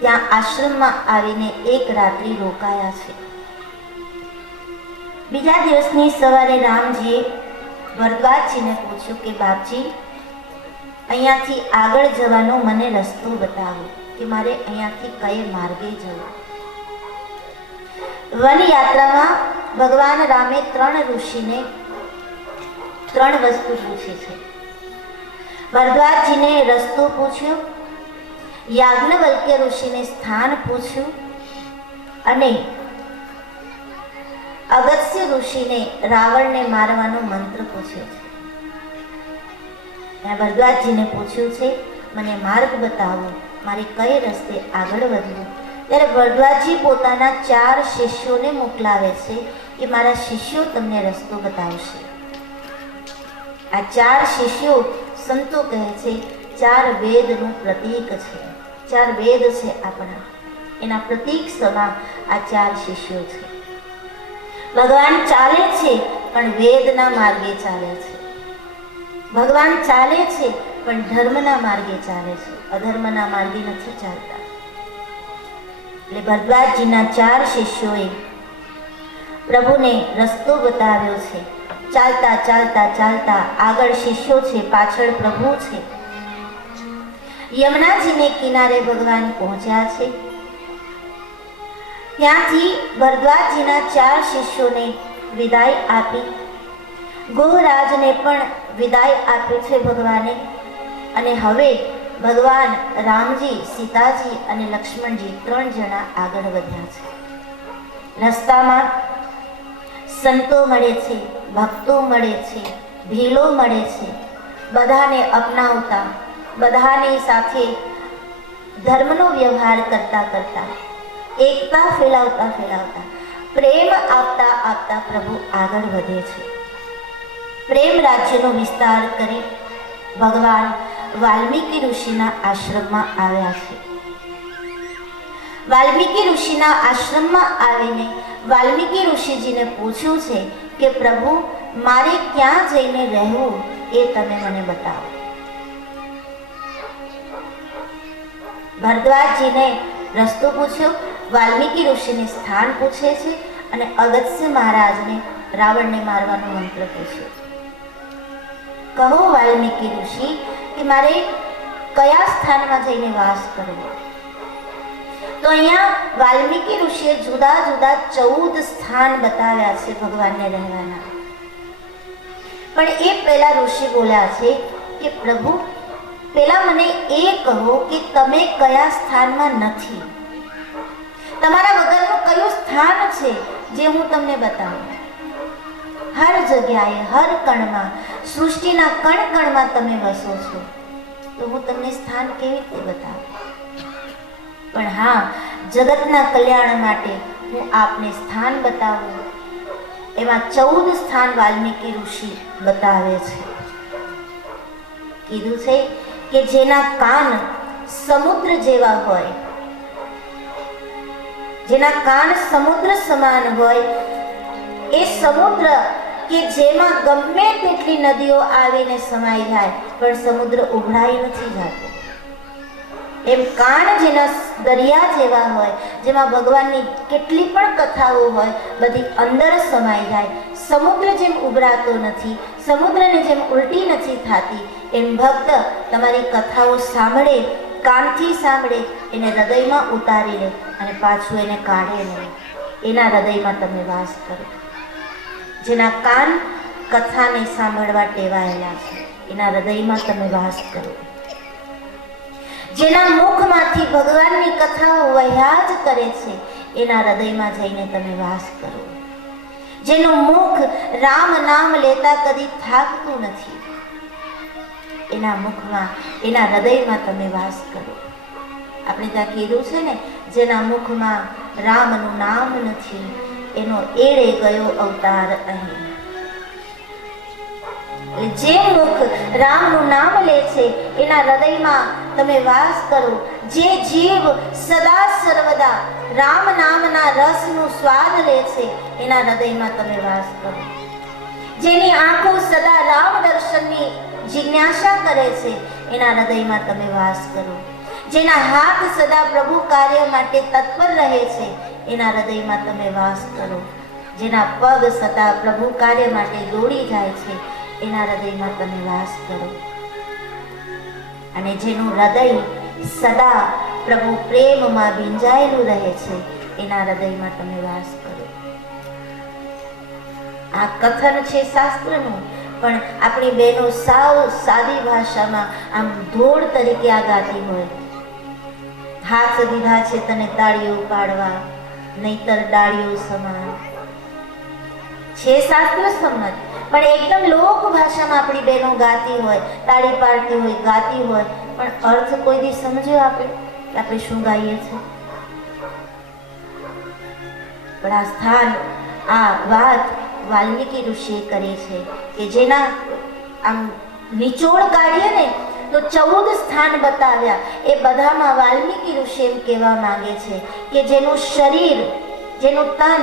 ત્યાં આશ્રમમાં આવીને એક રાત્રિ રોકાયા છે. બીજા દિવસની સવારે રામજીએ ભરદ્વાજજીને પૂછ્યું કે બાપજી, અહીંયાથી આગળ જવાનો મને રસ્તો બતાવો કે મારે અહીંયાથી કઈ માર્ગે જવું. વન યાત્રામાં ભગવાન રામે 3 ઋષિને 3 વસ્તુ પૂછી છે. ભરદ્વાજજીને રસ્તો પૂછ્યો, યાજ્ઞવલ્ક્ય ઋષિને સ્થાન પૂછ્યું અને અગસ્ત્ય ઋષિને રાવણને મારવાનો મંત્ર પૂછ્યો છે. ભરદ્વાજજીને પૂછ્યું છે મને માર્ગ બતાવો, મારે કઈ રસ્તે આગળ વધવું. ત્યારે ભરદ્વાજજી પોતાના 4 શિષ્યોને મોકલાવે છે કે મારા શિષ્યો તમને રસ્તો બતાવશે. આ 4 શિષ્યો સંતો કહે છે 4 વેદનું પ્રતીક છે. 4 વેદ છે આપણા, એના પ્રતીક સમા આ 4 શિષ્યો છે. ભગવાન ચાલે છે પણ વેદના માર્ગે ચાલે છે. ભગવાન ચાલે છે પણ ધર્મના માર્ગે ચાલે છે, અધર્મના માર્ગે નથી ચાલતા. એટલે ભરદ્વાજજીના 4 શિષ્યોએ પ્રભુને રસ્તો બતાવ્યો છે. ચાલતા ચાલતા ચાલતા આગળ શિષ્યો છે, પાછળ પ્રભુ છે. યમુનાજીને કિનારે ભગવાન પહોંચ્યા છે. ત્યાંથી ભરદ્વાજજીના 4 શિષ્યોને વિદાય આપી, ગોહરાજને પણ વિદાય આપી છે ભગવાને. અને હવે ભગવાન રામજી, સીતાજી અને લક્ષ્મણજી 3 જણા આગળ વધ્યા છે. રસ્તામાં સંતો મળે છે, ભક્તો મળે છે, ભીલો મળે છે. બધાને અપનાવતા, બધાની સાથે ધર્મનો વ્યવહાર કરતા કરતા, એકતા ફેલાવતા, પ્રેમ આપતા આપતા પ્રભુ આગળ વધે છે. પ્રેમ રાજ્યનો વિસ્તાર કરી ભગવાન વાલ્મીકી ઋષિના આશ્રમમાં આવ્યા છે. વાલ્મીકી ઋષિના આશ્રમમાં આવીને વાલ્મીકી ઋષિજીને પૂછ્યું છે કે પ્રભુ, મારે ક્યાં જઈને રહેવું એ તમે મને બતાવો. ભરદ્વાજજીને રસ્તો પૂછ્યો, વાલ્મીકી ઋષિને સ્થાન પૂછે છે અને અગસ્ત્ય મહારાજને રાવણને મારવાનો મંત્ર પૂછ્યો. કહો વાલ્મીકી ઋષિ કે મારે કયા સ્થાનમાં જઈને વાસ કરવો? તો અહીંયા વાલ્મીકી ઋષિએ જુદા જુદા 14 સ્થાન બતાવ્યા છે ભગવાનને રહેવાના. પણ એ પહેલા ઋષિ બોલ્યા છે કે પ્રભુ, પહેલા મને એ કહો કે તમે કયા સ્થાનમાં નથી, તમારા વગરનું કયું સ્થાન છે જે હું તમને બતાવું. હર જગ્યાએ, હર કણમાં, સૃષ્ટિના કણ કણમાં તમે વસો છો, તો હું તમને સ્થાન કેવી રીતે બતાવું? પણ હા, જગતના કલ્યાણ માટે હું આપને સ્થાન બતાવું. એમાં 14 સ્થાન વાલ્મીકી ઋષિ બતાવે છે. કીધું છે કે જેના કાન સમુદ્ર જેવા હોય, જેના કાન સમુદ્ર સમાન હોય, એ સમુદ્ર કે જેમાં ગમે તેટલી નદીઓ આવીને સમાઈ જાય પણ સમુદ્ર ઉભરાઈ નથી જતો. એમ કાન જેના દરિયા જેવા હોય, જેમાં ભગવાનની કેટલી પણ કથાઓ હોય, બધી અંદર સમાઈ જાય. સમુદ્ર જેમ ઉભરાતો નથી, સમુદ્રને જેમ ઉલટી નથી થતી, એમ ભક્ત તમારી કથાઓ સાંભળે, કાનથી સાંભળે, એને હૃદયમાં ઉતારી લે અને પાછું એને કાઢે નહીં. એના હૃદયમાં તમે વાસ કરો. જેના કાન કથાને સાંભળવા ટેવાયેલા છે, એના હૃદયમાં તમે વાસ કરો. જેના મુખમાંથી ભગવાનની કથાઓ વહ્યા જ કરે છે, એના હૃદયમાં જઈને તમે વાસ કરો. જેનું મુખ રામ નામ લેતા કદી થાકતું નથી, એના મુખમાં, એના હૃદયમાં તમે વાસ કરો. આપણે ત્યાં કીધું છે ને, જેના મુખમાં રામનું નામ નથી, એનો એળે ગયો અવતાર અહીં. જે મુખ રામનું નામ લે છે, એના હૃદયમાં તમે વાસ કરો. જે જીવ સદા સર્વદા રામ નામના રસનું સ્વાદ લે છે, એના હૃદયમાં તમે વાસ કરો. જેની આંખો સદા રામ દર્શનની જિજ્ઞાસા કરે છે, એના હૃદયમાં તમે વાસ કરો. જેના હાથ સદા પ્રભુ કાર્ય માટે તત્પર રહે છે, એના હૃદયમાં તમે વાસ કરો. જેના પગ સદા પ્રભુ કાર્ય માટે દોડી જાય છે, એના હૃદયમાં તમે વાસ કરો. અને જેનું હૃદય સદા પ્રભુ પ્રેમમાં ભીંજાયેલું રહે છે, એના હૃદયમાં તમે વાસ કરો. આ કથન છે શાસ્ત્રનું, પણ આપણી બહેનો સાવ સાદી ભાષામાં આમ ધોળ તરીકે આ ગાતી હોય. હાથ દીધા છે તને તાળીઓ પાડવા, નહીતર ડાળીઓ સમાન. છે શાસ્ત્ર સંમત, પણ એકદમ લોક ભાષામાં આપણી બહેનો ગાતી હોય, તાળી પાડતી હોય, ગાતી હોય, પણ અર્થ કોઈ દી સમજ્યો આપણે શું ગાઈએ છીએ? પણ આ સ્થાન, આ વાત વાલ્મીકી ઋષિએ કરી છે કે જેના આમ નિચોડ કાઢીએ ને તો 14 સ્થાન બતાવ્યા. એ બધામાં વાલ્મીકી ઋષિ એમ કહેવા માંગે છે કે જેનું શરીર, જેનું તન,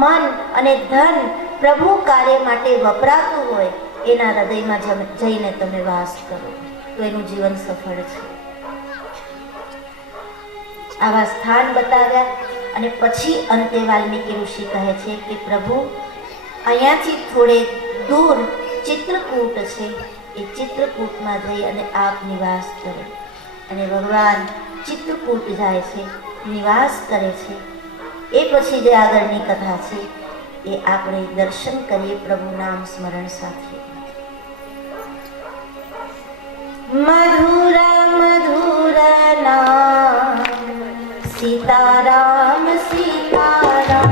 મન અને ધન પ્રભુ કાર્ય માટે વપરાતું હોય, એના હૃદયમાં જઈને તમે વાસ કરો, તો એનું જીવન સફળ છે. આવા સ્થાન બતાવ્યા અને પછી અંતે વાલ્મીકી ઋષિ કહે છે કે પ્રભુ, અહીંયાથી થોડે દૂર ચિત્રકૂટ છે, એ ચિત્રકૂટમાં જઈ અને આપ નિવાસ કરો. અને ભગવાન ચિત્રકૂટ જાય છે, નિવાસ કરે છે. એ પછી જે આગળની કથા છે એ આપણે દર્શન કરીએ પ્રભુ નામ સ્મરણ સાથે. મધુર મધુર નામ સીતારામ સીતારામ.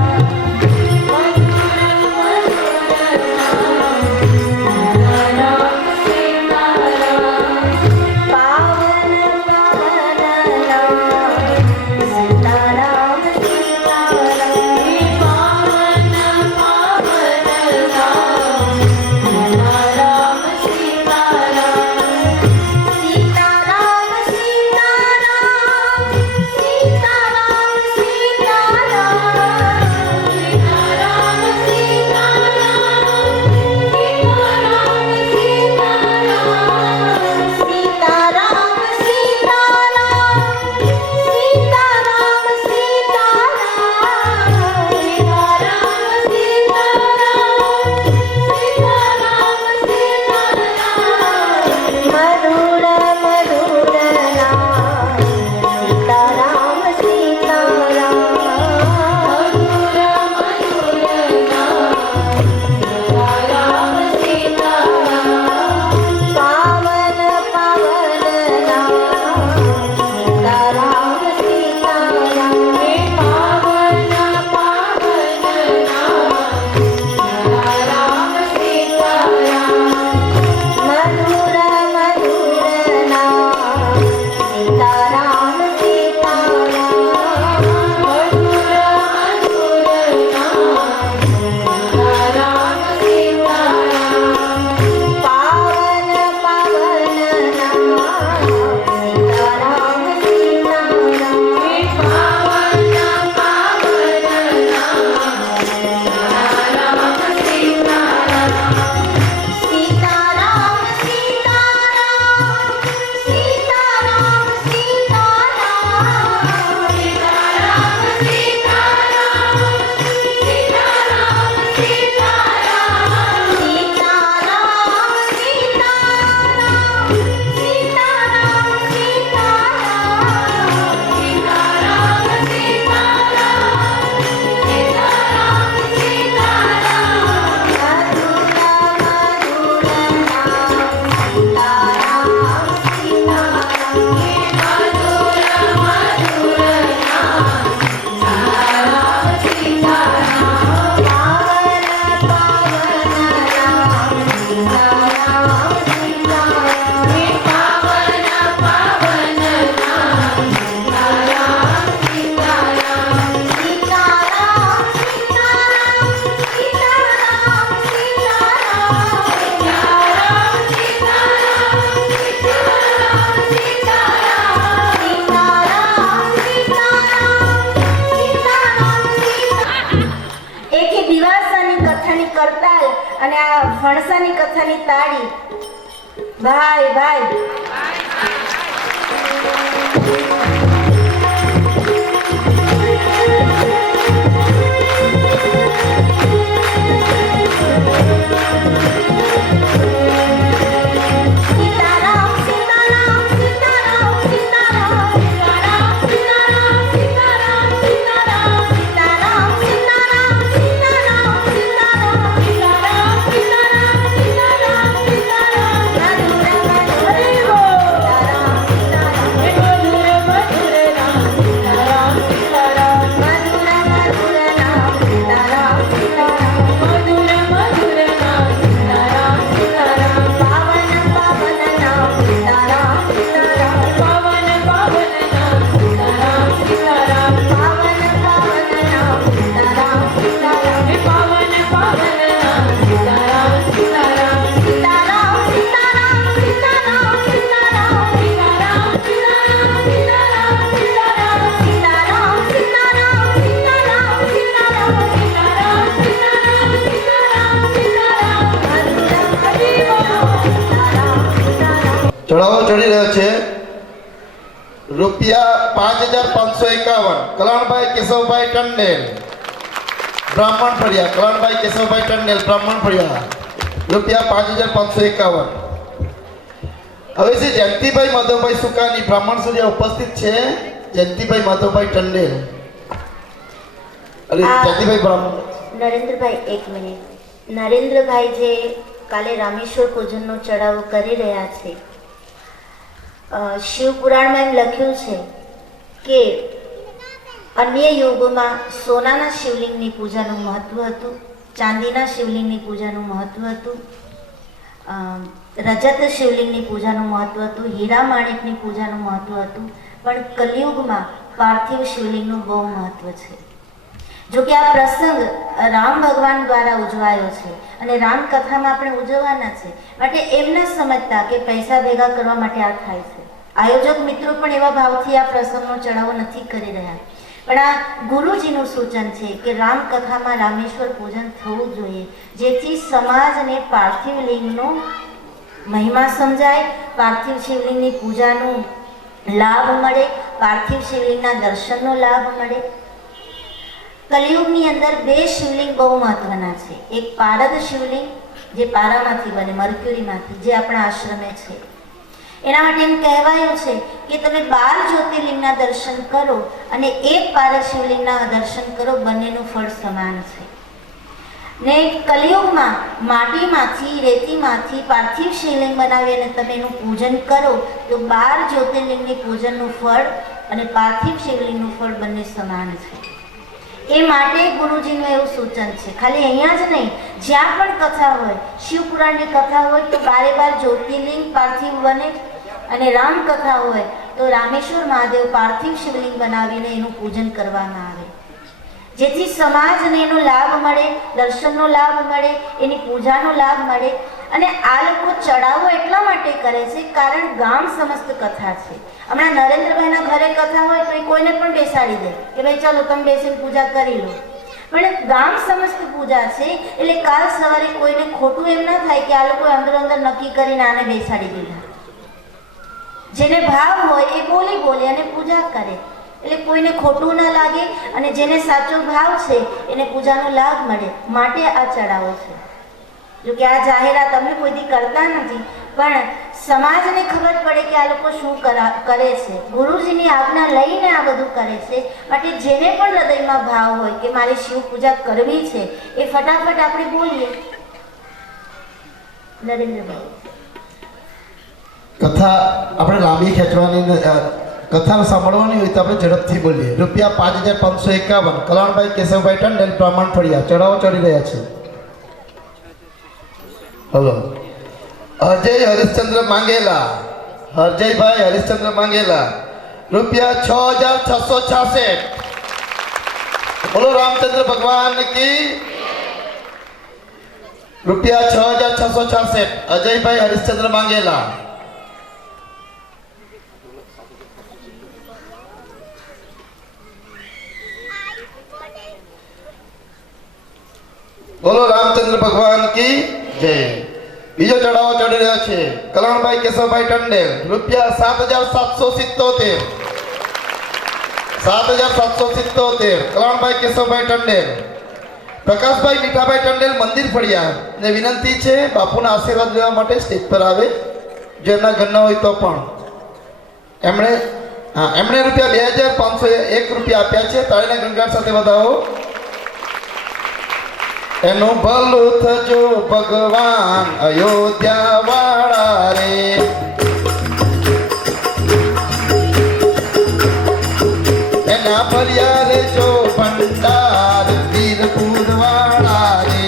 Bye. સીતારામ સીતારામ સીતારામ અને આ ફણસાની કથાની તાળી ભાઈ ભાઈ ચડાવો ચડી રહ્યો છે ₹5551 કલાણભાઈ કેશવભાઈ ટંડેલ બ્રાહ્મણ ફળિયા. કલાણભાઈ કેશવભાઈ ટંડેલ બ્રાહ્મણ ફળિયા ₹5551. હવે છે જયંતિભાઈ માધવભાઈ સુકાની બ્રાહ્મણ સૂર્ય ઉપસ્થિત છે. જયંતિભાઈ માધવભાઈ ટંડેલ અરે જયંતિભાઈ બ્રાહ્મણ નરેન્દ્રભાઈ એક મિનિટ. નરેન્દ્રભાઈ જે કાલે રામેશ્વર પૂજનનો ચડાવો કરી રહ્યા છે, શિવપુરાણમાં એમ લખ્યું છે કે અન્ય યુગોમાં સોનાના શિવલિંગની પૂજાનું મહત્વ હતું, ચાંદીના શિવલિંગની પૂજાનું મહત્વ હતું, રજત શિવલિંગની પૂજાનું મહત્વ હતું, હીરા માણેકની પૂજાનું મહત્વ હતું, પણ કલિયુગમાં પાર્થિવ શિવલિંગનું બહુ મહત્વ છે. જો કે આ પ્રસંગ રામ ભગવાન દ્વારા ઉજવાયો છે અને રામકથામાં આપણે ઉજવવાના છે, માટે એમ ન સમજતા કે પૈસા ભેગા કરવા માટે આ થાય છે. આયોજક મિત્રો પણ એવા ભાવથી આ પ્રસંગનો ચડાવો નથી કરી રહ્યા, પણ આ ગુરુજીનું સૂચન છે કે રામકથામાં રામેશ્વર પૂજન થવું જોઈએ, જેથી સમાજને પાર્થિવ લિંગનો મહિમા સમજાય, પાર્થિવ શિવલિંગની પૂજાનો લાભ મળે, પાર્થિવ શિવલિંગના દર્શનનો લાભ મળે. કલિયુગની અંદર બે શિવલિંગ બહુ મહત્વના છે. એક પારદ શિવલિંગ જે પારામાંથી બને, મર્ક્યુરીમાંથી, જે આપણા આશ્રમે છે. એના માટે એમ કહેવાયું છે કે તમે 12 જ્યોતિર્લિંગના દર્શન કરો અને એક પારદ શિવલિંગના દર્શન કરો, બંનેનું ફળ સમાન છે. ને કલિયુગમાં માટીમાંથી, રેતીમાંથી પાર્થિવ શિવલિંગ બનાવી અને તમે એનું પૂજન કરો તો 12 જ્યોતિર્લિંગની પૂજનનું ફળ અને પાર્થિવ શિવલિંગનું ફળ બંને સમાન છે. એ માટે ગુરુજીનું એવું સૂચન છે. ખાલી અહીંયા જ નહીં, જ્યાં પણ કથા હોય, શિવપુરાણની કથા હોય તો 12 જ્યોતિર્લિંગ પાર્થિવ બને, અને રામકથા હોય તો રામેશ્વર મહાદેવ પાર્થિવ શિવલિંગ બનાવીને એનું પૂજન કરવામાં આવે, જેથી સમાજને એનો લાભ મળે, દર્શનનો લાભ મળે, એની પૂજાનો લાભ મળે. અને આ લોકો ચડાવો એટલા માટે કરે છે કારણ ગામ સમસ્ત કથા છે. હમણાં નરેન્દ્રભાઈના ઘરે કથા હોય તો એ કોઈને પણ બેસાડી દે કે ભાઈ ચાલો તમે બેસીને પૂજા કરી લો, પણ ગામ સમસ્ત પૂજા છે એટલે કાલ સવારે કોઈને ખોટું એમ ના થાય કે આ લોકોએ અંદર અંદર નક્કી કરીને આને બેસાડી દીધા. જેને ભાવ હોય એ બોલે અને પૂજા કરે એટલે કોઈને ખોટું ના લાગે અને જેને સાચો ભાવ છે એને પૂજાનો લાભ મળે માટે આ ચડાવો છે. જો કે આ જાહેરાત અમે કોઈથી કરતા નથી, પણ સમાજને ખબર પડે કે આ લોકો શું કરે છે. ગુરુજીની આજ્ઞા લઈને આ બધું કરે છે. માટે જેને પણ હૃદયમાં ભાવ હોય કે મારે શિવ પૂજા કરવી છે એ ફટાફટ આપણે બોલીએ. નરેન્દ્રભાઈ, કથા આપણે લાંબી ખેંચવાની કથા સાંભળવાની હોય તો આપણે ઝડપથી બોલીએ. ₹5551 કલ્યાણભાઈ કેશવભાઈ ટંડેલ બ્રાહ્મણ ફળિયા ચડાવો ચડી રહ્યા છે. હલો. અજય હરિશ્ચંદ્ર માંગેલા, હરજયભાઈ હરિશ્ચંદ્ર માંગેલા ₹6666. બોલો રામચંદ્ર ભગવાન કી. ₹6666 અજયભાઈ હરિશ્ચંદ્ર માંગેલા. બોલો રામચંદ્ર ભગવાન કી જય. બીજો ચડાવો ચડી રહ્યો છે કલ્યાણભાઈ કેશવભાઈ ટંડેલ ₹7777. 7777 કલ્યાણભાઈ કેશવભાઈ ટંડેલ. પ્રકાશભાઈ મીઠાભાઈ ટંડેલ મંદિર ફળિયા ને વિનંતી છે બાપુના આશીર્વાદ લેવા માટે સ્ટેજ પર આવે જો એમના ઘરના હોય તો પણ. એમણે ₹2501 આપ્યા છે. તાળીના ગણગાટ સાથે વધાવો. એનું ભલું થજો ભગવાન અયોધ્યા વાળા રે. એના ફરિયા રે જો ભંડાર વીરપુર વાળા રે.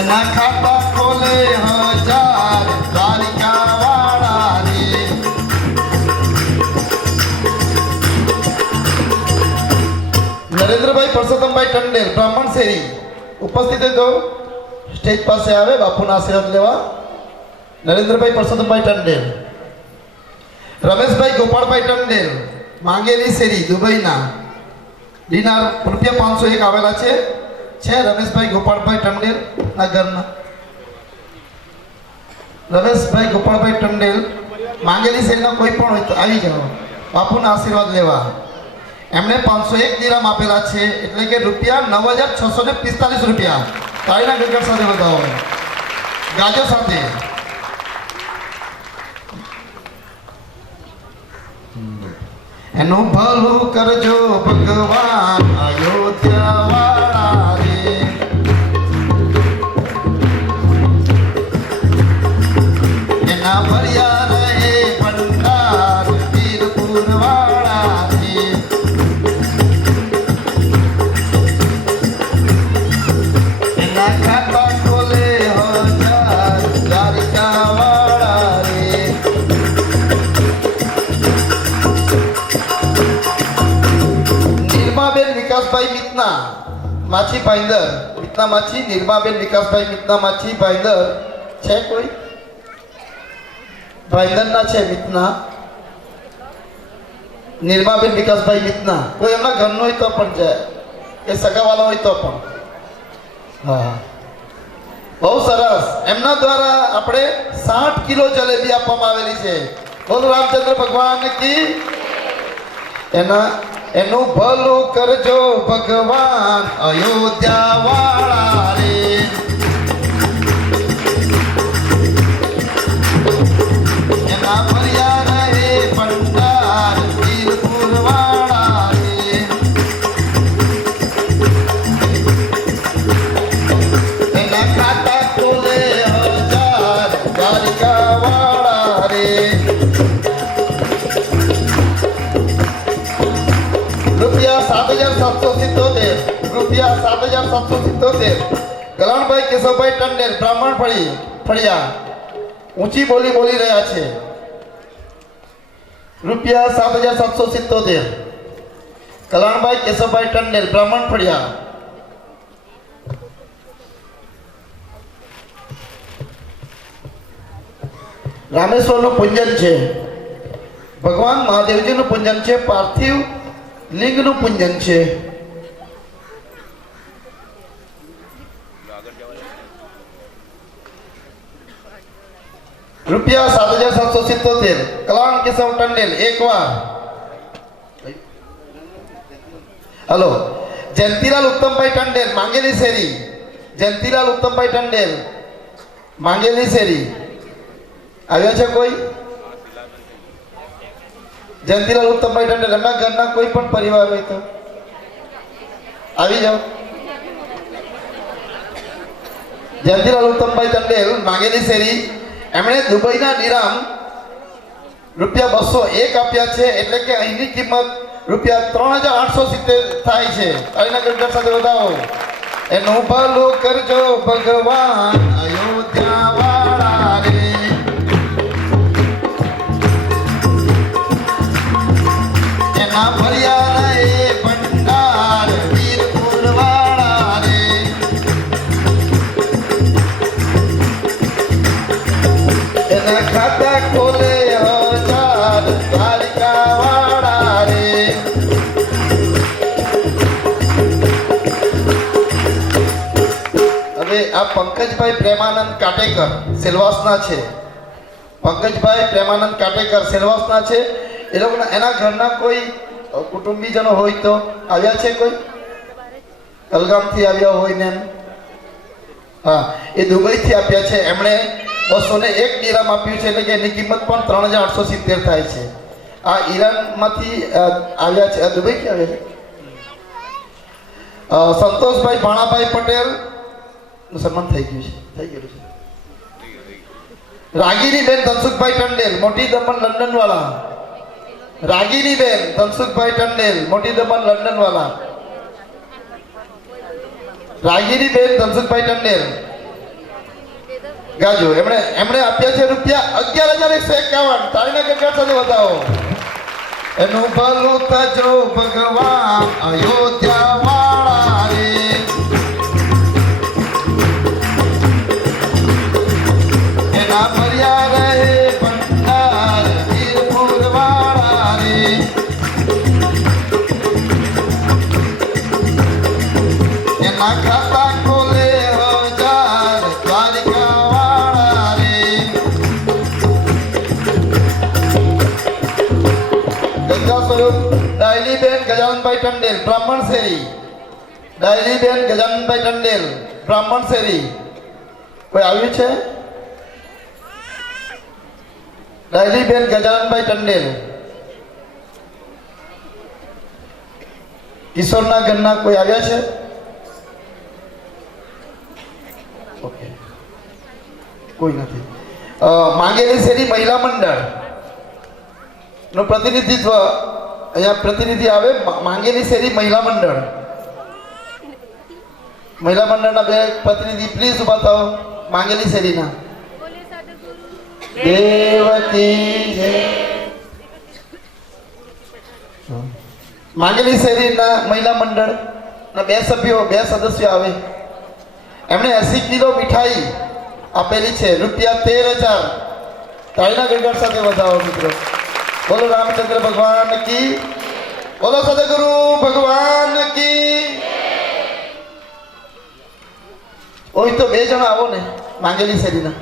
એના ખાતા ખોલે 1000 દ્વારિકા વાળા રે. નરેન્દ્રભાઈ પરસોત્તમભાઈ ટંડેલ બ્રાહ્મણ શેરી ઉપસ્થિત હોય તો સ્ટેજ પાસે આવે બાપુના આશીર્વાદ લેવા. નરેન્દ્રભાઈ પરસોત્તમભાઈ ટંડેલ. રમેશભાઈ ગોપાળભાઈ ટંડેલ માંગેલી શેરી દુબઈના દિનાર ₹501 આવેલા છે રમેશભાઈ ગોપાળભાઈ ટંડેલ ના ઘરના. રમેશભાઈ ગોપાળભાઈ ટંડેલ માંગેલી શેરીના કોઈ પણ હોય તો આવી જાઓ બાપુના આશીર્વાદ લેવા. એમણે 501 દિરહમ આપેલા છે એટલે કે ₹9645. તાળીના ગણગણ સાથે વધાવો ગાજો સાથે. એનું ભલું કરજો ભગવાન અયોધ્યા વાળા રે. એના ભર્યા રહે ભંડાર વીરપુર વાળા રે. એના ખાતા ખોલે 1000 દ્વારિકા વાળા રે. નિર્માબેન વિકાસભાઈ મિતના માછી ભાઈંદર. મિતના માછી નિર્માબેન વિકાસભાઈ મિતના માછી ભાઈંદર છે કોઈ ભાઈંદરના છે મિતના. નિર્માબેન વિકાસભાઈ મિતના કોઈ એમના ઘરનો હોય તો પણ જાય કે સગાવાલા હોય તો પણ. હા, બહુ સરસ. એમના દ્વારા આપણે 60 કિલો જલેબી આપવામાં આવેલી છે. બોલો રામચંદ્ર ભગવાન કી. એનું ભલું કરજો ભગવાન અયોધ્યા વાળા રે. એના ફરિયા રહે ભંડાર વીરપુર વાળા રે. એના ખાતા ખોલે 1000 દ્વારિકા વાળા રે. ₹7777 કલ્યાણભાઈ કેશવભાઈ ટંડેલ બ્રાહ્મણ ફળિયા ઊંચી બોલી બોલી રહ્યા છે. ₹7777 કલ્યાણભાઈ કેશવભાઈ ટંડેલ બ્રાહ્મણ ફળિયા. રામેશ્વરનું પૂજન છે. ભગવાન મહાદેવજીનું પૂજન છે, પાર્થિવ લિંગનું પૂજન છે. રૂપિયા 7,777 કલાણ કેશવ ટંડેલ એકવાર. હલો, જયંતિલાલ ઉત્તમભાઈ ટંડેલ માંગેલી શેરી. જયંતિલાલ ઉત્તમભાઈ ટંડેલ માંગેલી શેરી આવ્યા છે કોઈ? જયંતિલાલ ઉત્તમભાઈ ટંડેલ એમના ઘરના કોઈ પણ પરિવાર હોય તો આવી જાઓ. જયંતિલાલ ઉત્તમભાઈ ટંડેલ માંગેલી શેરી. એમણે દુબઈના દિરામ રૂપિયા 201 આપ્યા છે, એટલે કે અહીંની કિંમત રૂપિયા 3,870 થાય છે. અહીંના ગણગણ સાથે વધાવો. એનું ભલું કરજો ભગવાન અયોધ્યા વાળા રે. એના ભર્યા રે ભંડાર વીરપુર વાળા રે. એના ખાતા ખોલે 1000 દ્વારિકા વાળા રે. હવે આ પંકજભાઈ પ્રેમાનંદ કાટેકર સેલવાસના છે. પંકજભાઈ પ્રેમાનંદ કાટેકર સેલવાસના છે. એ લોકોના એના ઘરના કોઈ કુટુંબીજનો હોય તો આવ્યા છે કોઈ? કલગામથી આવ્યા હોય ને એમ? હા, એ દુબઈથી આપ્યા છે. એમણે 201 દિરામ આપ્યું છે, એટલે કે એની કિંમત પણ 3,870 થાય છે. આ ઈરાનમાંથી આવ્યા છે, દુબઈથી આવ્યા છે. સંતોષભાઈ ભાણાભાઈ પટેલ નું સન્માન થઈ ગયું છે. રાગીનીબેન ધનસુખભાઈ ટંડેલ મોટી દમણ લંડન વાળા. રાગીનીબેન ધનસુખભાઈ ટંડેલ મોટી દમણ લંડન વાળા. રાગીનીબેન ધનસુખભાઈ ટંડેલ ગાજો. એમણે આપ્યા છે રૂપિયા 11,151. તાળીના ગણગણ સાથે વધાવો. એનું ભલું તજો ભગવાન અયોધ્યા વાળા રે. એના ભર્યા રહે ભંડાર વીરપુર વાળા રે. એના ખાતા ખોલે 1000 દ્વારિકા વાળા રે. ગંગા સ્વરૂપ ડાયલીબેન ગજાનનભાઈ ટંડેલ બ્રાહ્મણ શેરી. ડાયલીબેન ગજાનનભાઈ ટંડેલ બ્રાહ્મણ શેરી. કોઈ આવ્યું છે? ડાયલીબેન ગજાનનભાઈ ટંડેલ. કિશોરના ઘરના કોઈ આવ્યા છે? ઓકે, કોઈ નથી. માંગેલી શેરી મહિલા મંડળ નું પ્રતિનિધિત્વ અહીંયા પ્રતિનિધિ આવે. માંગેલી શેરી મહિલા મંડળ. મહિલા મંડળના 2 પ્રતિનિધિ પ્લીઝ ઉભા થાઓ. માંગેલી શેરીના દેવકી છે. માંગેલી શેરીના મહિલા મંડળ ના 2 સભ્યો 2 સદસ્યો આવે. એમણે 80 કિલો મીઠાઈ આપેલી છે. રૂપિયા 13,000. તાળીના ગણગણ સાથે વધાવો મિત્રો. બોલો રામચંદ્ર ભગવાન કી. બોલો સદગુરુ ભગવાન કી. ઓય તો 2 જણા આવો ને માંગેલી શેરીના.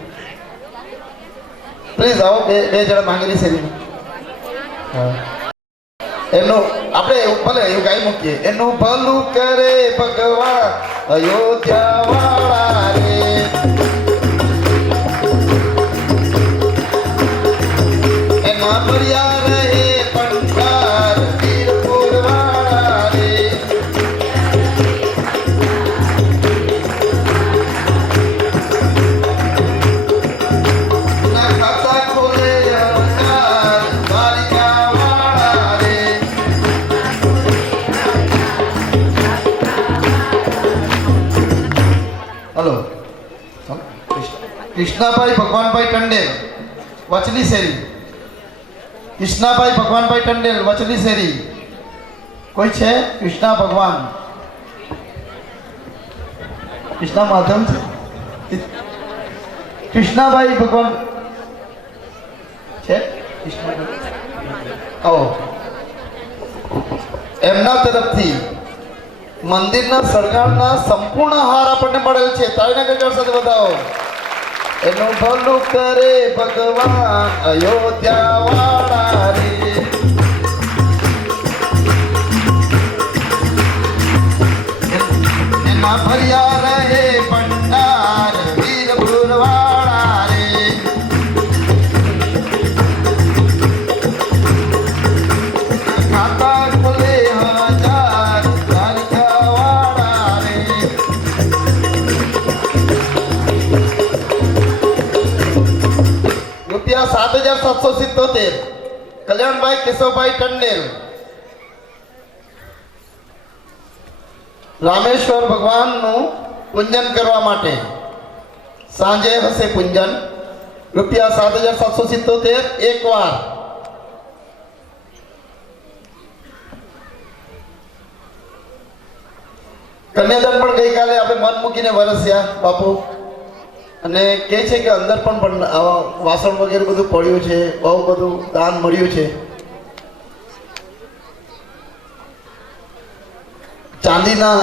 પ્લીઝ આવો. 2 જણા માંગેલી શેરીના. એનું આપણે ભલે એવું ગાઈ મૂકીએ. એનું ભલું કરે ભગવાન અયોધ્યા વાળા રે. એના ભર્યા રહે ભંડાર વીરપુર વાળા રે. ના ખાતા ખોલે 1000 દ્વારિકા વાળા રે. હલો, કૃષ્ણાભાઈ ભગવાનભાઈ ટંડેલ વચલી શેરી. કૃષ્ણાભાઈ ભગવાનભાઈ ટંડેલ વચલી શેરી. કોઈ છે? કૃષ્ણા ભગવાન, કૃષ્ણા માધમ છે. કૃષ્ણાભાઈ ભગવાન છે? કૃષ્ણાભાઈ આવો. એમના તરફથી મંદિરના શણગારના સંપૂર્ણ હાર આપણને મળેલ છે. તાળીના ગગડ સાથે બતાવો. એનું ભલું કરે ભગવાન અયોધ્યા વાળા રે. એના ભર્યા રહે ભંડાર વીરપુર વાળા રે. ખાતા ખુલે હજાર દ્વારકા વાળા રે. રૂપિયા 7,777 કલ્યાણભાઈ કેશવભાઈ ટંડેલ. રામેશ્વર ભગવાનનું પૂજન કરવા માટે સાંજે હશે પૂજન. રૂપિયા 7,777 એકવાર. કન્યાદાન પણ ગઈકાલે આપણે મન મૂકીને વરસ્યા બાપુ, અને કહે છે કે અંદર પણ આવા વાસણ વગેરે બધું પડ્યું છે, બહુ બધું દાન મળ્યું છે. ચાંદીના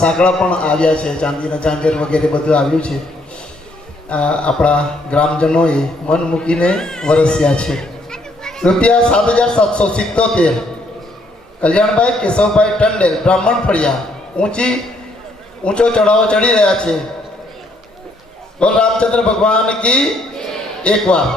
સાંકળા પણ આવ્યા છે, ચાંદીના ઝાંઝર વગેરે બધું આવ્યું છે. આપણા ગ્રામજનોએ મન મૂકીને વરસ્યા છે. રૂપિયા 7,777 કલ્યાણભાઈ કેશવભાઈ ટંડેલ બ્રાહ્મણ ફળિયા. ઊંચો ચઢાવો ચડી રહ્યા છે. બોલ રામચંદ્ર ભગવાન કી એકવાર.